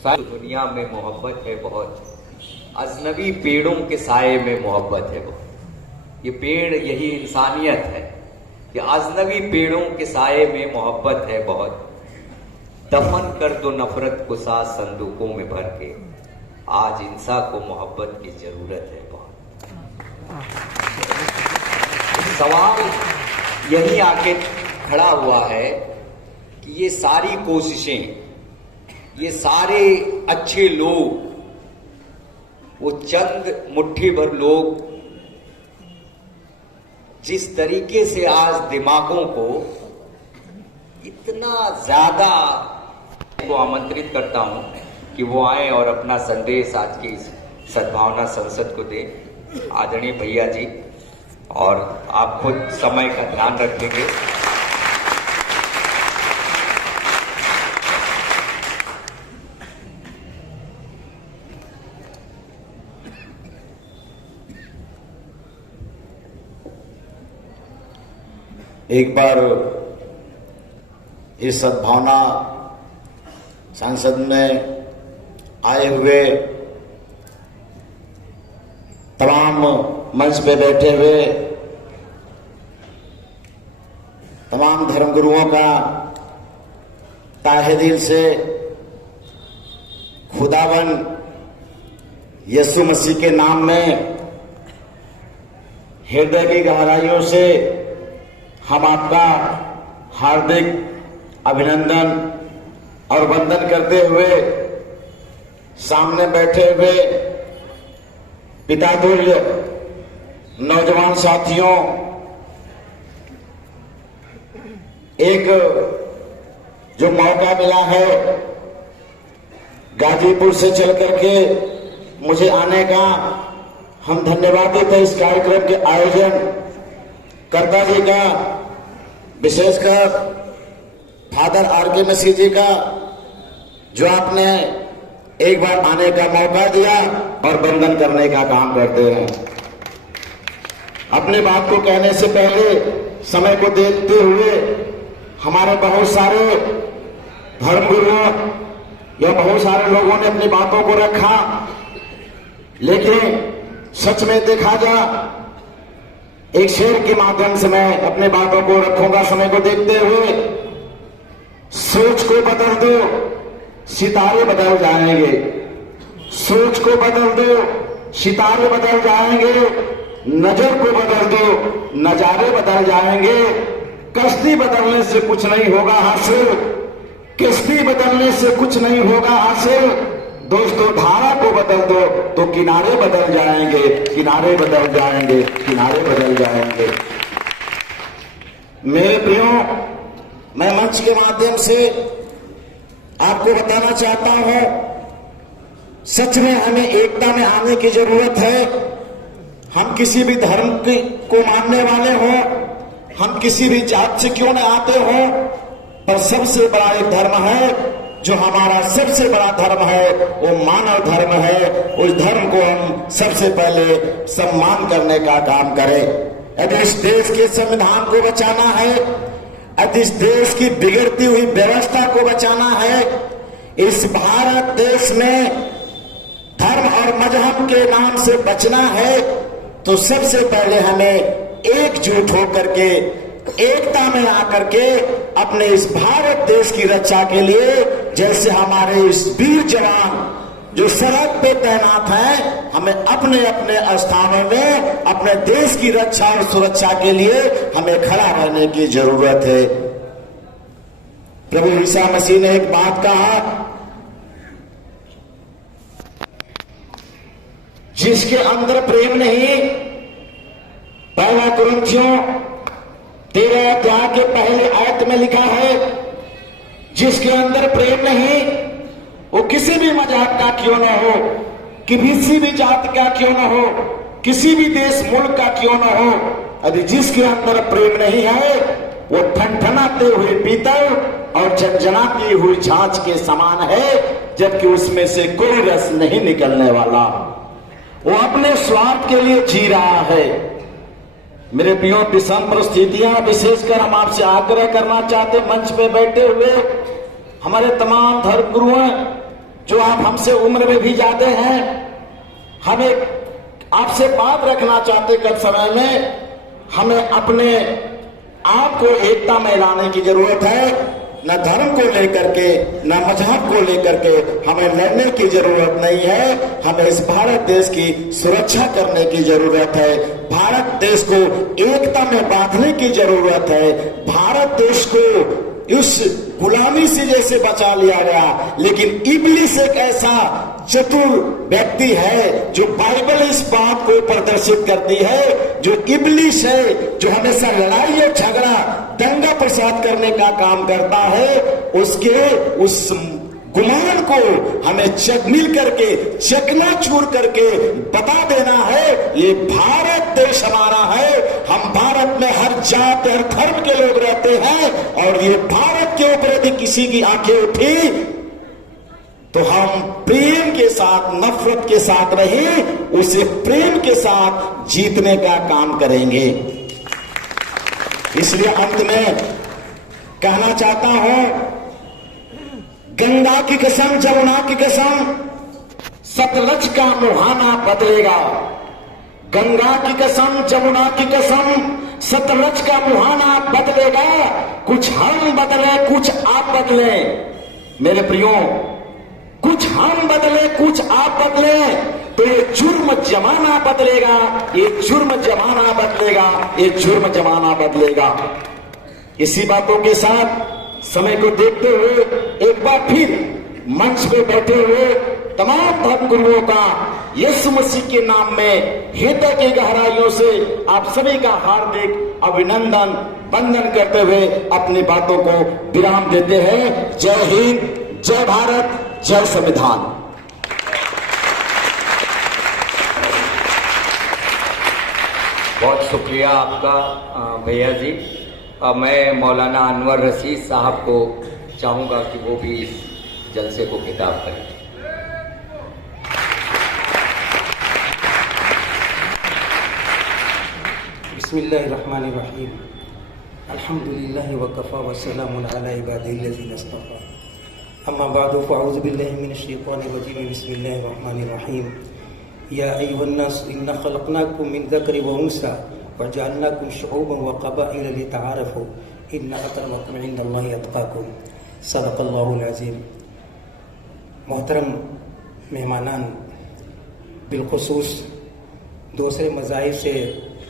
सारी दुनिया में मोहब्बत है बहुत, अजनबी पेड़ों के साए में मोहब्बत है बहुत। ये पेड़ यही इंसानियत है कि अजनबी पेड़ों के साए में मोहब्बत है बहुत। दफन कर दो नफरत को साथ संदूकों में भर के, आज इंसान को मोहब्बत की जरूरत है बहुत। सवाल यही आके खड़ा हुआ है कि ये सारी कोशिशें, ये सारे अच्छे लोग, वो चंद मुट्ठी भर लोग जिस तरीके से आज दिमागों को इतना ज्यादा, को आमंत्रित करता हूं कि वो आए और अपना संदेश आज की इस सद्भावना संसद को दें। आदरणीय भैया जी, और आप खुद समय का ध्यान रखेंगे। एक बार इस सद्भावना संसद में आए हुए तमाम मंच पे बैठे हुए तमाम धर्मगुरुओं का ताहे दिल से खुदावन यीशु मसीह के नाम में हृदय की गहराइयों से हम आपका हार्दिक अभिनंदन और वंदन करते हुए सामने बैठे हुए पितातुल्य नौजवान साथियों, एक जो मौका मिला है गाजीपुर से चल करके मुझे आने का, हम धन्यवादित है इस कार्यक्रम के आयोजन कर्ता जी का, विशेषकर फादर आर.के. मसीह जी का, जो आपने एक बार आने का मौका दिया और वंदन करने का काम करते हैं। अपनी बात को कहने से पहले समय को देखते हुए हमारे बहुत सारे धर्मगुरुओं या बहुत सारे लोगों ने अपनी बातों को रखा, लेकिन सच में देखा जा, एक शेर के माध्यम से मैं अपनी बातों को रखूंगा समय को देखते हुए। सोच को बदल दो, सितारे बदल जाएंगे। सोच को बदल दो, सितारे बदल जाएंगे। नजर को बदल दो, नजारे बदल जाएंगे। कश्ती बदलने से कुछ नहीं होगा हासिल, किश्ती बदलने से कुछ नहीं होगा हासिल। दोस्तों, धारा को बदल दो तो किनारे बदल जाएंगे, किनारे बदल जाएंगे, किनारे बदल जाएंगे। मेरे प्रियो, मैं मंच के माध्यम से आपको बताना चाहता हूं, सच में हमें एकता में आने की जरूरत है। हम किसी भी धर्म को मानने वाले हों, हम किसी भी जात से क्यों न आते हों, पर सबसे बड़ा एक धर्म है, जो हमारा सबसे बड़ा धर्म है, वो मानव धर्म है। उस धर्म को हम सबसे पहले सम्मान करने का काम करें। यदि इस देश के संविधान को बचाना है, यदि इस देश की बिगड़ती हुई व्यवस्था को बचाना है, इस भारत देश में धर्म और मजहब के नाम से बचना है, तो सबसे पहले हमें एकजुट होकर के, एकता में आकर के अपने इस भारत देश की रक्षा के लिए, जैसे हमारे इस वीर जवान जो सरहद पे तैनात हैं, हमें अपने अपने स्थानों में अपने देश की रक्षा और सुरक्षा के लिए हमें खड़ा रहने की जरूरत है। प्रभु ईसा मसीह ने एक बात कहा, जिसके अंदर प्रेम नहीं, पहला कुरिन्थियों 13 अध्याय के पहले आयत में लिखा है, जिसके अंदर प्रेम नहीं, वो किसी भी मजहब का क्यों न हो, किसी भी जात का क्यों न हो, किसी भी देश मुल्क का क्यों न हो, यदि जिसके अंदर प्रेम नहीं है, वो ठनठनाते हुए पीतल और झनझनाती हुई छाछ के समान है, जबकि उसमें से कोई रस नहीं निकलने वाला। वो अपने स्वार्थ के लिए जी रहा है। मेरे प्रियो, विषम परिस्थितियां, विशेषकर हम आपसे आग्रह करना चाहते, मंच पे बैठे हुए हमारे तमाम धर्म गुरु हैं, जो आप हमसे उम्र में भी ज्यादा हैं, हमें आपसे बात रखना चाहते, कल समय में हमें अपने आप को एकता में लाने की जरूरत है। न धर्म को लेकर के, न मजहब को लेकर के हमें लड़ने की जरूरत नहीं है। हमें इस भारत देश की सुरक्षा करने की जरूरत है। भारत देश को एकता में बांधने की जरूरत है। भारत देश को उस गुलामी से जैसे बचा लिया गया, लेकिन इब्लिस एक ऐसा चतुर व्यक्ति है जो बाइबल इस बात को प्रदर्शित करती है, जो इब्लिस है, जो हमेशा लड़ाई और झगड़ा, दंगा प्रसाद करने का काम करता है, उसके उस गुमान को हमें मिल करके चकनाचूर करके बता देना है, ये भारत देश हमारा है। हम भारत में हर जात हर धर्म के लोग रहते हैं, और ये भारत के ऊपर यदि किसी की आंखें उठी तो हम प्रेम के साथ, नफरत के साथ नहीं, उसे प्रेम के साथ जीतने का काम करेंगे। इसलिए अंत में कहना चाहता हूं, गंगा की कसम, जमुना की कसम, सतलज का मुहाना बदलेगा। गंगा की कसम, जमुना की कसम, सतलज का मुहाना बदलेगा। कुछ हम बदले, कुछ आप बदले। मेरे प्रियो, कुछ हम बदले, कुछ आप बदले, तो ये जुर्म जमाना बदलेगा, ये जुर्म जमाना बदलेगा, ये जुर्म जमाना बदलेगा। इसी बातों के साथ समय को देखते हुए एक बार फिर मंच पे बैठे हुए तमाम धर्म गुरुओं का यीशु मसीह के नाम में हृदय की गहराइयों से आप सभी का हार्दिक अभिनंदन, वंदन करते हुए अपनी बातों को विराम देते हैं। जय हिंद, जय भारत, जय संविधान। बहुत शुक्रिया आपका भैया जी। मैं मौलाना अनवर रशीद साहब को चाहूँगा कि वो भी इस जलसे को खिताब करें। बिस्मिल्लाहिर्रहमानिर्रहीम। अल्हम्दुलिल्लाहि वकफ़ा वस्सलामुन अला इबादिहिल्लज़ीना इस्तफ़ा। अम्मा बअदु फ़अऊज़ु बिल्लाहि मिनश शैतानिर रजीम। बिस्मिल्लाहिर्रहमानिर्रहीम। या अय्युहन्नास इन्ना ख़लक़नाकुम मिन ज़करिन व उन्सा वजअलनाकुम शुऊबन व क़बाइल लितआरफ़ू इन्ना अक्रमकुम इंदल्लाहि अत्क़ाकुम। सदक़ल्लाहुल अज़ीम। मोहतरम मेहमानान, बिलख़ुसूस दूसरे मज़ाहिब से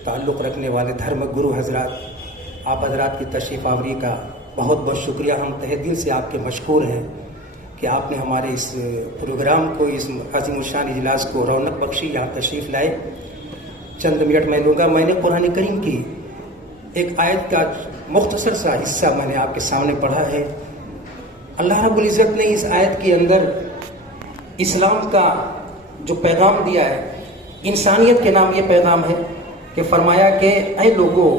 ताल्लुक़ रखने वाले धर्म गुरु हज़रात, आप हज़रात की तशरीफ़ आवरी का बहुत बहुत शुक्रिया। हम तहे दिल से आपके मशकूर हैं कि आपने हमारे इस प्रोग्राम को, इस अज़ीमुश्शान इजलास को रौनक बख्शी, यहाँ तशरीफ़ लाए। चंद मिनट मैं लूँगा। मैंने कुरान करीम की एक आयत का मुख्तसर सा हिस्सा मैंने आपके सामने पढ़ा है। अल्लाह रब्बुल इज़्ज़त ने इस आयत के अंदर इस्लाम का जो पैगाम दिया है, इंसानियत के नाम ये पैगाम है कि फरमाया कि ऐ लोगों,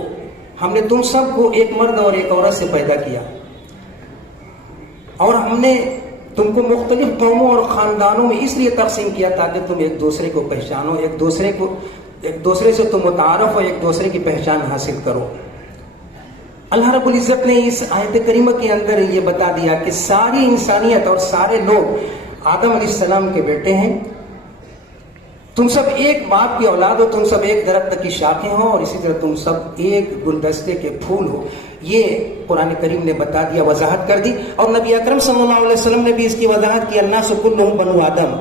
हमने तुम सबको एक मर्द और एक औरत से पैदा किया और हमने तुमको मुख्तलिफ कौमों और ख़ानदानों में इसलिए तकसीम किया ताकि तुम एक दूसरे को पहचानो, एक दूसरे से तुम मुतारफ़ हो, एक दूसरे की पहचान हासिल करो। अल्लाह रब्बुल इज़्ज़त ने इस आयत करीमा के अंदर ये बता दिया कि सारी इंसानियत और सारे लोग आदम अलैहिस्सलाम के बेटे हैं। तुम सब एक बाप की औलाद हो, तुम सब एक दरख्त की शाखें हो और इसी तरह तुम सब एक गुलदस्ते के फूल हो। ये कुरान करीम ने बता दिया, वजाहत कर दी। और नबी अकरम सल्लल्लाहु अलैहि वसल्लम ने भी इसकी वजाहत की, अन्नासु कुल्लुहुम बनु आदम,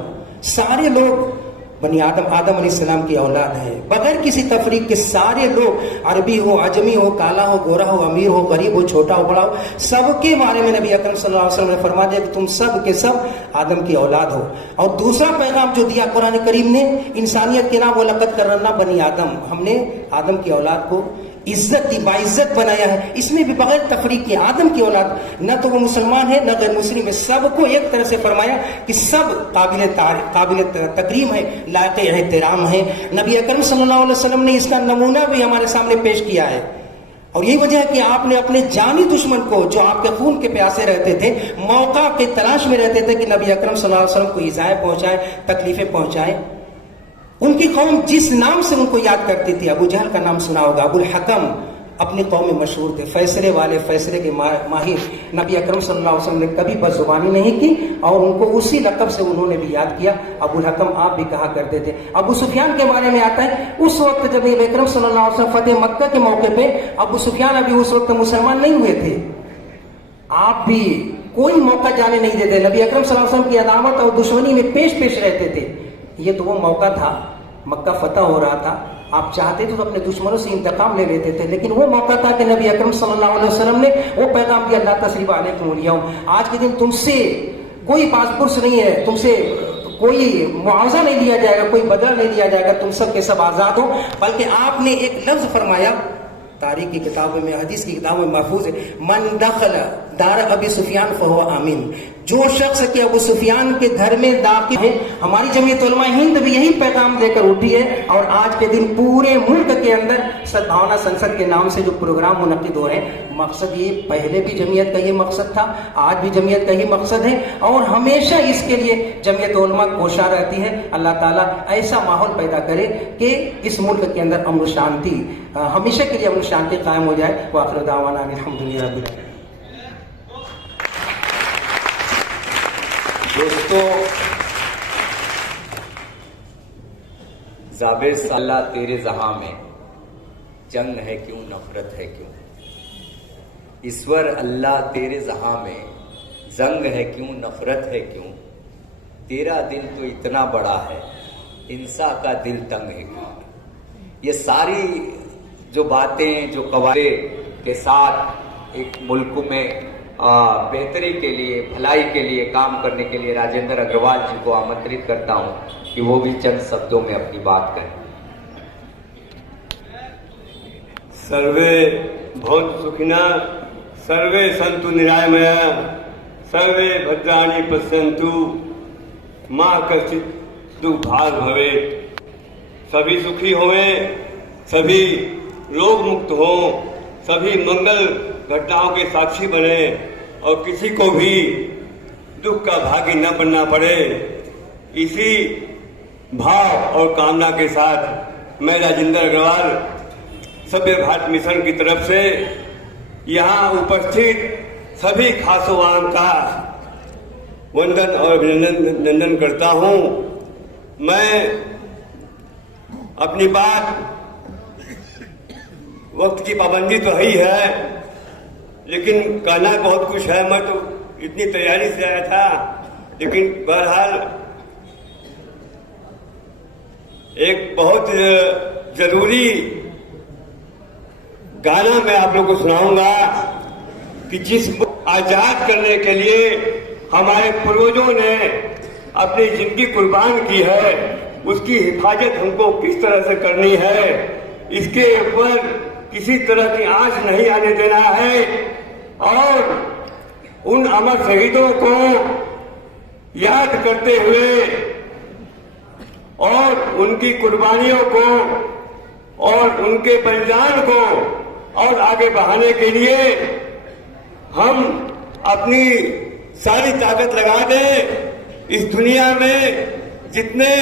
सारे लोग बनी आदम अलैहिस्सलाम की औलाद है, बगैर किसी तफरीक के। सारे लोग, अरबी हो, अजमी हो, काला हो, गोरा हो, अमीर हो, गरीब हो, छोटा हो, बड़ा हो, सबके बारे में नबी अकरम सल्लल्लाहु अलैहि वसल्लम ने फरमा दिया कि तुम सब के सब आदम की औलाद हो। और दूसरा पैगाम जो दिया कुरान करीम ने इंसानियत के नाम, वो लक़द कररमना बनी आदम, हमने आदम की औलाद को इज्जत दी, बाइज्जत बनाया है। इसमें भी बगैर तफरीक के आदम की औलाद, न तो वो मुसलमान है न गैर मुस्लिम है, सबको एक तरह से फरमाया कि सब काबिल तकरीम है, लायक एहतराम है। नबी अकरम सल्लल्लाहु अलैहि वसल्लम ने इसका नमूना भी हमारे सामने पेश किया है। और यही वजह है कि आपने अपने जानी दुश्मन को, जो आपके खून के प्यासे रहते थे, मौका के तलाश में रहते थे कि नबी अकरम सल्लल्लाहु अलैहि वसल्लम को इज़ाएं पहुंचाए, तकलीफें पहुंचाए, उनकी कौम जिस नाम से उनको याद करती थी, अबू जहल का नाम सुना होगा, अबुल हकम अपनी कौम में मशहूर थे, फैसले वाले, फैसले के माहिर। नबी अकरम सल्लल्लाहु अलैहि वसल्लम ने कभी बदजुबानी नहीं की और उनको उसी लक़ब से उन्होंने भी याद किया, अबुल हकम आप भी कहा करते थे। अबू सुफियान के बारे में आता है, उस वक्त जब नबी अकरम सल्लल्लाहु अलैहि वसल्लम फतेह मक्का के मौके पे, अबू सुफियान अभी उस वक्त मुसलमान नहीं हुए थे। आप भी कोई मौका जाने नहीं देते, नबी अकरम सल्लल्लाहु अलैहि वसल्लम की अदावत और दुश्मनी में पेश रहते थे। ये तो वो मौका था, मक्का फतह हो रहा था, आप चाहते तो अपने दुश्मनों से इंतकाम ले लेते थे, लेकिन वो मौका था कि नबी अकरम सल्लल्लाहु अलैहि वसल्लम ने वो पैगाम दिया, ला तस्रीब अलैकुम अल-यौम, आज के दिन तुमसे कोई पासपुर्स नहीं है, तुमसे कोई मुआवजा नहीं दिया जाएगा, कोई बदला नहीं दिया जाएगा, तुम सब के सब आजाद हो। बल्कि आपने एक लफ्ज फरमाया, तारीख की किताबों में, हदीस की किताबों में महफूज है, मन दखल दार अबी सुफियान फहुवा आमीन, जो शख्स के अबू सुफियान के घर में दाखिल है। हमारी जमीयत उलमा हिंद भी यही पैगाम देकर उठी है और आज के दिन पूरे मुल्क के अंदर सद्भावना संसद के नाम से जो प्रोग्राम मुनक्किद हो रहे हैं, मकसद ये, पहले भी जमीयत का ये मकसद था, आज भी जमीयत का ही मकसद है और हमेशा इसके लिए जमीयत उलमा कोशा रहती है। अल्लाह ताला ऐसा माहौल पैदा करे कि इस मुल्क के अंदर अमन शांति, हमेशा के लिए अमन शांति कायम हो जाए। व आखिर दावाना अल्हम्दुलिल्लाह रब्बिल आलमीन। दोस्तों, जाबेर साला तेरे जहां में जंग है क्यों, नफरत है क्यों, ईश्वर अल्लाह तेरे जहां में जंग है क्यों, नफरत है क्यों, तेरा दिल तो इतना बड़ा है, इंसान का दिल तंग है क्यों। ये सारी जो बातें, जो कवायदे के साथ एक मुल्क में बेहतरी के लिए, भलाई के लिए काम करने के लिए राजेंद्र अग्रवाल जी को आमंत्रित करता हूं कि वो भी चंद शब्दों में अपनी बात करें। सर्वे भवन्तु सुखिनः, सर्वे सन्तु निरामयाः, सर्वे भद्राणि पश्यन्तु, मा कश्चित् दुःखभाग् भवेत्। सभी सुखी होवें, सभी रोग मुक्त हों, सभी मंगल घटनाओं के साक्षी बने और किसी को भी दुख का भागी न बनना पड़े। इसी भाव और कामना के साथ मैं राजेंद्र अग्रवाल सभ्य भारत मिशन की तरफ से यहाँ उपस्थित सभी खासोवान का वंदन और अभिनंदन करता हूँ। मैं अपनी बात, वक्त की पाबंदी तो ही है, लेकिन कहना बहुत कुछ है। मैं तो इतनी तैयारी से आया था, लेकिन बहरहाल एक बहुत जरूरी गाना मैं आप लोगों को सुनाऊंगा कि जिस आजाद करने के लिए हमारे पूर्वजों ने अपनी जिंदगी कुर्बान की है, उसकी हिफाजत हमको किस तरह से करनी है, इसके ऊपर किसी तरह की आंच नहीं आने देना है और उन अमर शहीदों को याद करते हुए और उनकी कुर्बानियों को और उनके बलिदान को और आगे बढ़ाने के लिए हम अपनी सारी ताकत लगा दें। इस दुनिया में जितने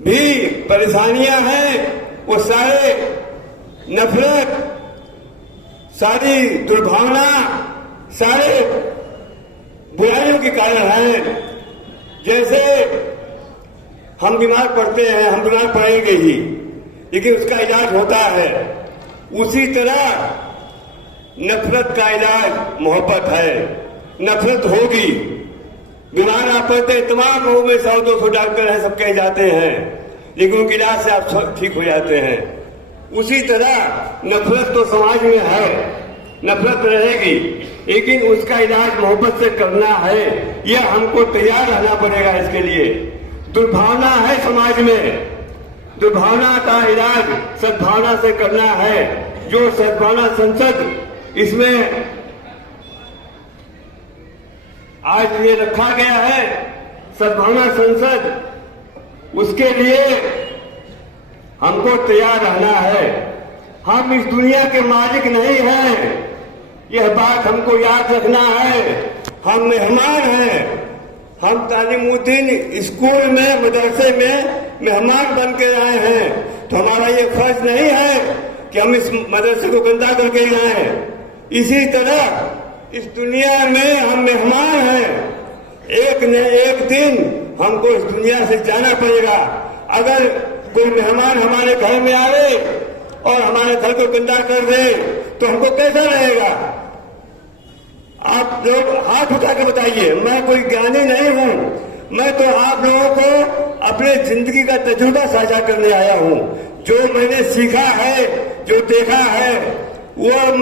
भी परेशानियां हैं वो सारे नफरत, सारी दुर्भावना, सारे बुराइयों के कारण हैं। जैसे हम बीमार पड़ते हैं, हम बीमार पड़ेंगे ही, लेकिन उसका इलाज होता है। उसी तरह नफरत का इलाज मोहब्बत है। नफरत होगी, बीमार आप पड़ते, तमाम लोगों में 100-200 डॉक्टर हैं, सब कह जाते हैं, लेकिन उनके इलाज से आप ठीक हो जाते हैं। उसी तरह नफरत तो समाज में है, नफरत रहेगी, लेकिन उसका इलाज मोहब्बत से करना है। यह हमको तैयार रहना पड़ेगा इसके लिए। दुर्भावना है समाज में, दुर्भावना का इलाज सद्भावना से करना है। जो सद्भावना संसद इसमें आज ये रखा गया है, सद्भावना संसद, उसके लिए हमको तैयार रहना है। हम इस दुनिया के मालिक नहीं हैं, यह बात हमको याद रखना है। हम मेहमान हैं। हम तालीमुद्दीन स्कूल में, मदरसे में मेहमान बन के आए हैं, तो हमारा ये फर्ज नहीं है कि हम इस मदरसे को गंदा करके जाएं। इसी तरह इस दुनिया में हम मेहमान हैं। एक न एक दिन हमको इस दुनिया से जाना पड़ेगा। अगर कोई मेहमान हमारे घर में आए और हमारे घर को गंदा कर दे तो हमको कैसा रहेगा? आप लोग हाथ उठा के बताइए। मैं कोई ज्ञानी नहीं हूं, मैं तो आप लोगों को अपने जिंदगी का तजुर्बा साझा करने आया हूं। जो मैंने सीखा है, जो देखा है, वो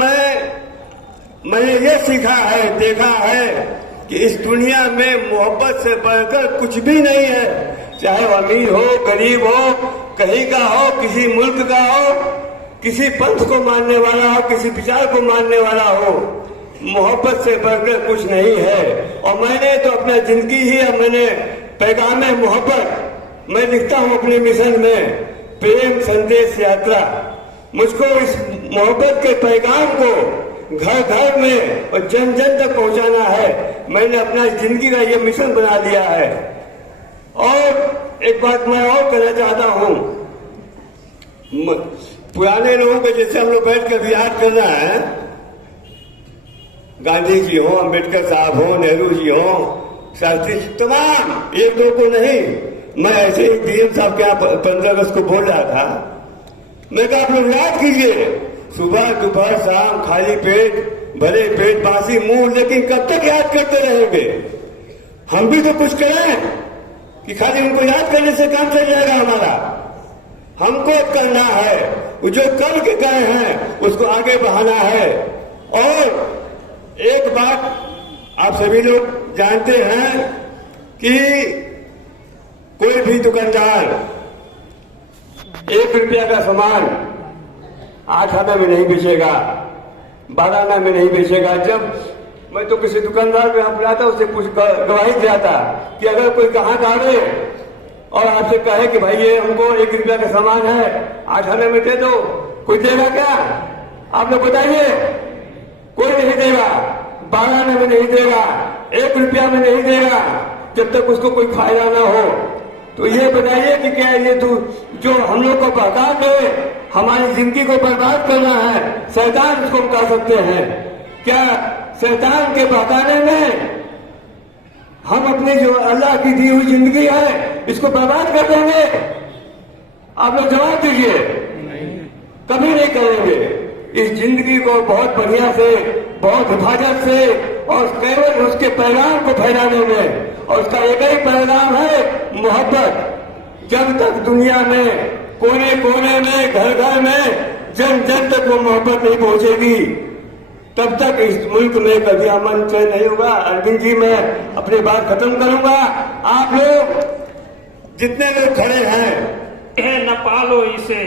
मैंने ये सीखा है, देखा है कि इस दुनिया में मोहब्बत से बढ़कर कुछ भी नहीं है। चाहे वो अमीर हो, गरीब हो, कहीं का हो, किसी मुल्क का हो, किसी पंथ को मानने वाला हो, किसी विचार को मानने वाला हो, मोहब्बत से बढ़कर कुछ नहीं है। और मैंने तो अपना जिंदगी ही, मैंने पैगाम मोहब्बत मैं लिखता हूँ अपने मिशन में, प्रेम संदेश यात्रा। मुझको इस मोहब्बत के पैगाम को घर घर में और जन जन तक पहुंचाना है। मैंने अपना जिंदगी का ये मिशन बना लिया है। और एक बात मैं और कहना चाहता हूँ, पुराने लोगों को जैसे हम लोग बैठ कर याद करना है, गांधी जी हो, अम्बेडकर साहब हो, नेहरू जी हो, शास्त्री, तमाम, एक दो को नहीं। मैं ऐसे ही डीएम साहब के यहाँ 15 अगस्त को बोल रहा था। मैं कहा आप लोग याद कीजिए, सुबह दोपहर शाम खाली पेट, भले पेट, बासी मुंह, लेकिन कब तक याद करते रहेंगे? हम भी तो कुछ करें कि खाली उनको याद करने से काम चल जाएगा हमारा। हमको करना है, जो कर के गए हैं उसको आगे बढ़ाना है। और एक बात आप सभी लोग जानते हैं कि कोई भी दुकानदार 1 रुपया का सामान 8 आना में नहीं बेचेगा, 12 आना में नहीं बेचेगा। जब मैं तो किसी दुकानदार को यहाँ बुलाता, उससे पूछ गवाही दिलाता कि अगर कोई ग्राहक आवे और आपसे कहे कि भाई ये हमको 1 रुपया का सामान है 8 आने में दे दो, कोई देगा क्या? आप लोग बताइए, कोई नहीं देगा। 12 आने में नहीं देगा, 1 रुपया में नहीं देगा, जब तक उसको कोई फायदा ना हो। तो ये बताइए कि क्या ये जो हम लोग को बहका के हमारी जिंदगी को बर्बाद करना है, शैतान उसको हम कह सकते हैं क्या? शैतान के बहकाने में हम अपनी जो अल्लाह की दी हुई जिंदगी है इसको बर्बाद कर देंगे? आप लोग जवाब दीजिए। कभी नहीं करेंगे। इस जिंदगी को बहुत बढ़िया से, बहुत हिफाजत से और केवल उसके पैगाम को फैलाने में, और उसका एक ही पैगाम है मोहब्बत। जब तक दुनिया में कोने कोने में, घर घर में, जन जन तक वो मोहब्बत नहीं पहुंचेगी, तब तक इस मुल्क में कभी अमन चैन नहीं होगा। अरविंद जी, मैं अपनी बात खत्म करूंगा। आप लोग जितने लोग खड़े हैं, न पालो इसे,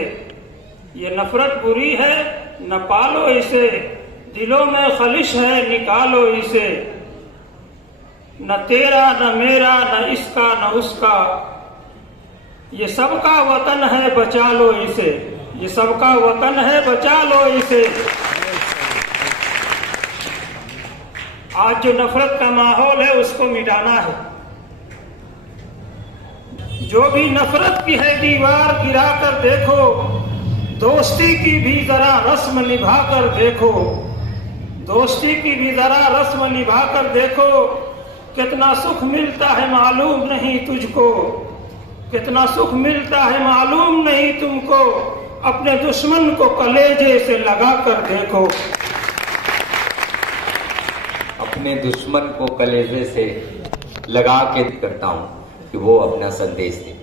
ये नफरत बुरी है, न पालो इसे, दिलों में खलिश है, निकालो इसे। न तेरा न मेरा न इसका न उसका, ये सबका वतन है, बचा लो इसे। ये सबका वतन है, बचा लो इसे। आज जो नफरत का माहौल है उसको मिटाना है। जो भी नफरत की है दीवार गिरा कर देखो, दोस्ती की भी जरा रस्म निभा कर देखो। दोस्ती की भी जरा रस्म निभा कर देखो, कितना सुख मिलता है मालूम नहीं तुझको। कितना सुख मिलता है मालूम नहीं तुमको, अपने दुश्मन को कलेजे से लगा कर देखो। अपने दुश्मन को कलेजे से लगा के करता हूं कि वो अपना संदेश दे।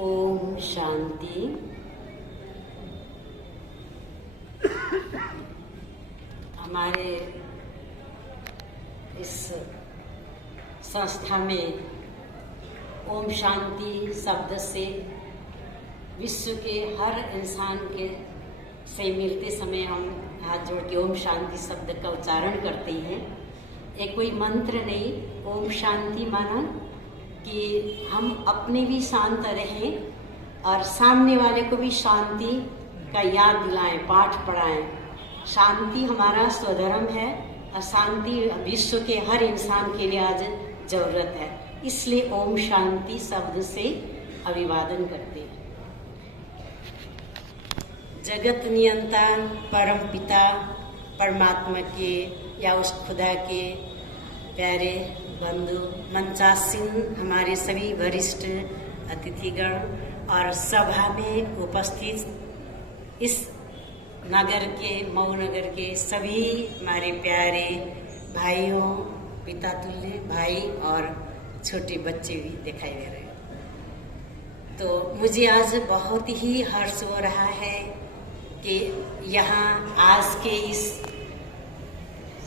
ओम शांति। हमारे इस संस्था में ओम शांति शब्द से विश्व के हर इंसान के से मिलते समय हम हाथ जोड़ के ओम शांति शब्द का उच्चारण करते हैं। एक कोई मंत्र नहीं, ओम शांति माना कि हम अपने भी शांत रहें और सामने वाले को भी शांति का याद दिलाएं, पाठ पढ़ाएं। शांति हमारा स्वधर्म है और शांति विश्व के हर इंसान के लिए आज जरूरत है। इसलिए ओम शांति शब्द से अभिवादन करते हैं। जगत नियंता परम पिता परमात्मा के या उस खुदा के प्यारे बंधु मंचासीन हमारे सभी वरिष्ठ अतिथिगण और सभा में उपस्थित इस नगर के, मऊ नगर के सभी हमारे प्यारे भाइयों, पिता तुल्य भाई और छोटे बच्चे भी दिखाई दे रहे हैं। तो मुझे आज बहुत ही हर्ष हो रहा है कि यहाँ आज के इस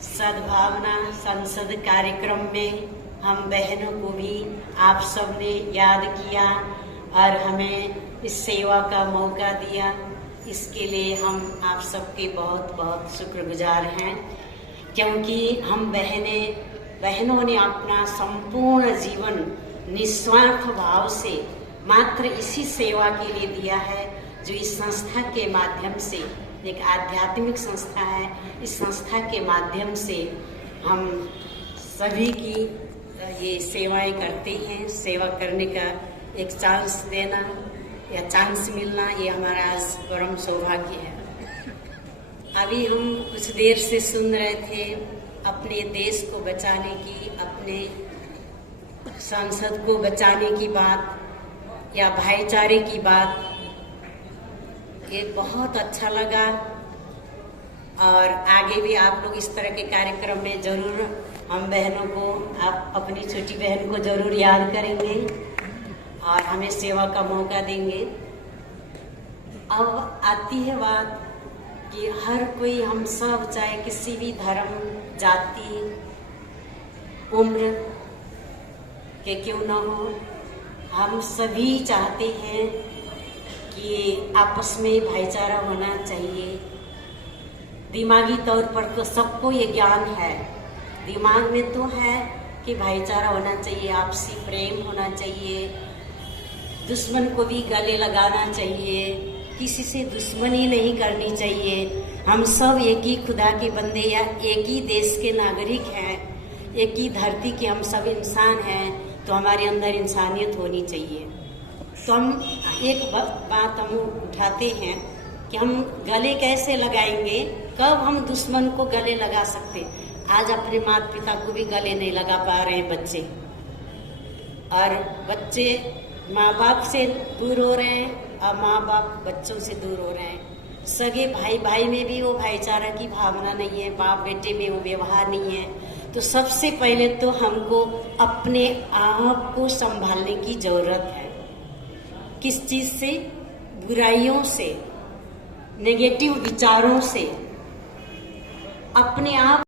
सद्भावना संसद कार्यक्रम में हम बहनों को भी आप सबने याद किया और हमें इस सेवा का मौका दिया। इसके लिए हम आप सबके बहुत बहुत शुक्रगुजार हैं, क्योंकि हम बहनों ने अपना संपूर्ण जीवन निस्वार्थ भाव से मात्र इसी सेवा के लिए दिया है, जो इस संस्था के माध्यम से, एक आध्यात्मिक संस्था है, इस संस्था के माध्यम से हम सभी की ये सेवाएं करते हैं। सेवा करने का एक चांस देना या चांस मिलना, ये हमारा आज परम सौभाग्य है। अभी हम कुछ देर से सुन रहे थे अपने देश को बचाने की, अपने संसद को बचाने की बात या भाईचारे की बात। ये बहुत अच्छा लगा और आगे भी आप लोग इस तरह के कार्यक्रम में जरूर हम बहनों को, आप अपनी छोटी बहन को जरूर याद करेंगे और हमें सेवा का मौका देंगे। अब आती है बात कि हर कोई, हम सब, चाहे किसी भी धर्म, जाति, उम्र के क्यों न हो, हम सभी चाहते हैं कि आपस में भाईचारा होना चाहिए। दिमागी तौर पर तो सबको ये ज्ञान है, दिमाग में तो है कि भाईचारा होना चाहिए, आपसी प्रेम होना चाहिए, दुश्मन को भी गले लगाना चाहिए, किसी से दुश्मनी नहीं करनी चाहिए। हम सब एक ही खुदा के बंदे या एक ही देश के नागरिक हैं, एक ही धरती के हम सब इंसान हैं, तो हमारे अंदर इंसानियत होनी चाहिए। तो हम एक बात हम उठाते हैं कि हम गले कैसे लगाएंगे, कब हम दुश्मन को गले लगा सकते। आज अपने माता पिता को भी गले नहीं लगा पा रहे हैं बच्चे, और बच्चे माँ बाप से दूर हो रहे हैं और माँ बाप बच्चों से दूर हो रहे हैं। सगे भाई भाई में भी वो भाईचारा की भावना नहीं है, बाप बेटे में वो व्यवहार नहीं है। तो सबसे पहले तो हमको अपने आप को संभालने की जरूरत है। किस चीज से? बुराइयों से, नेगेटिव विचारों से अपने आप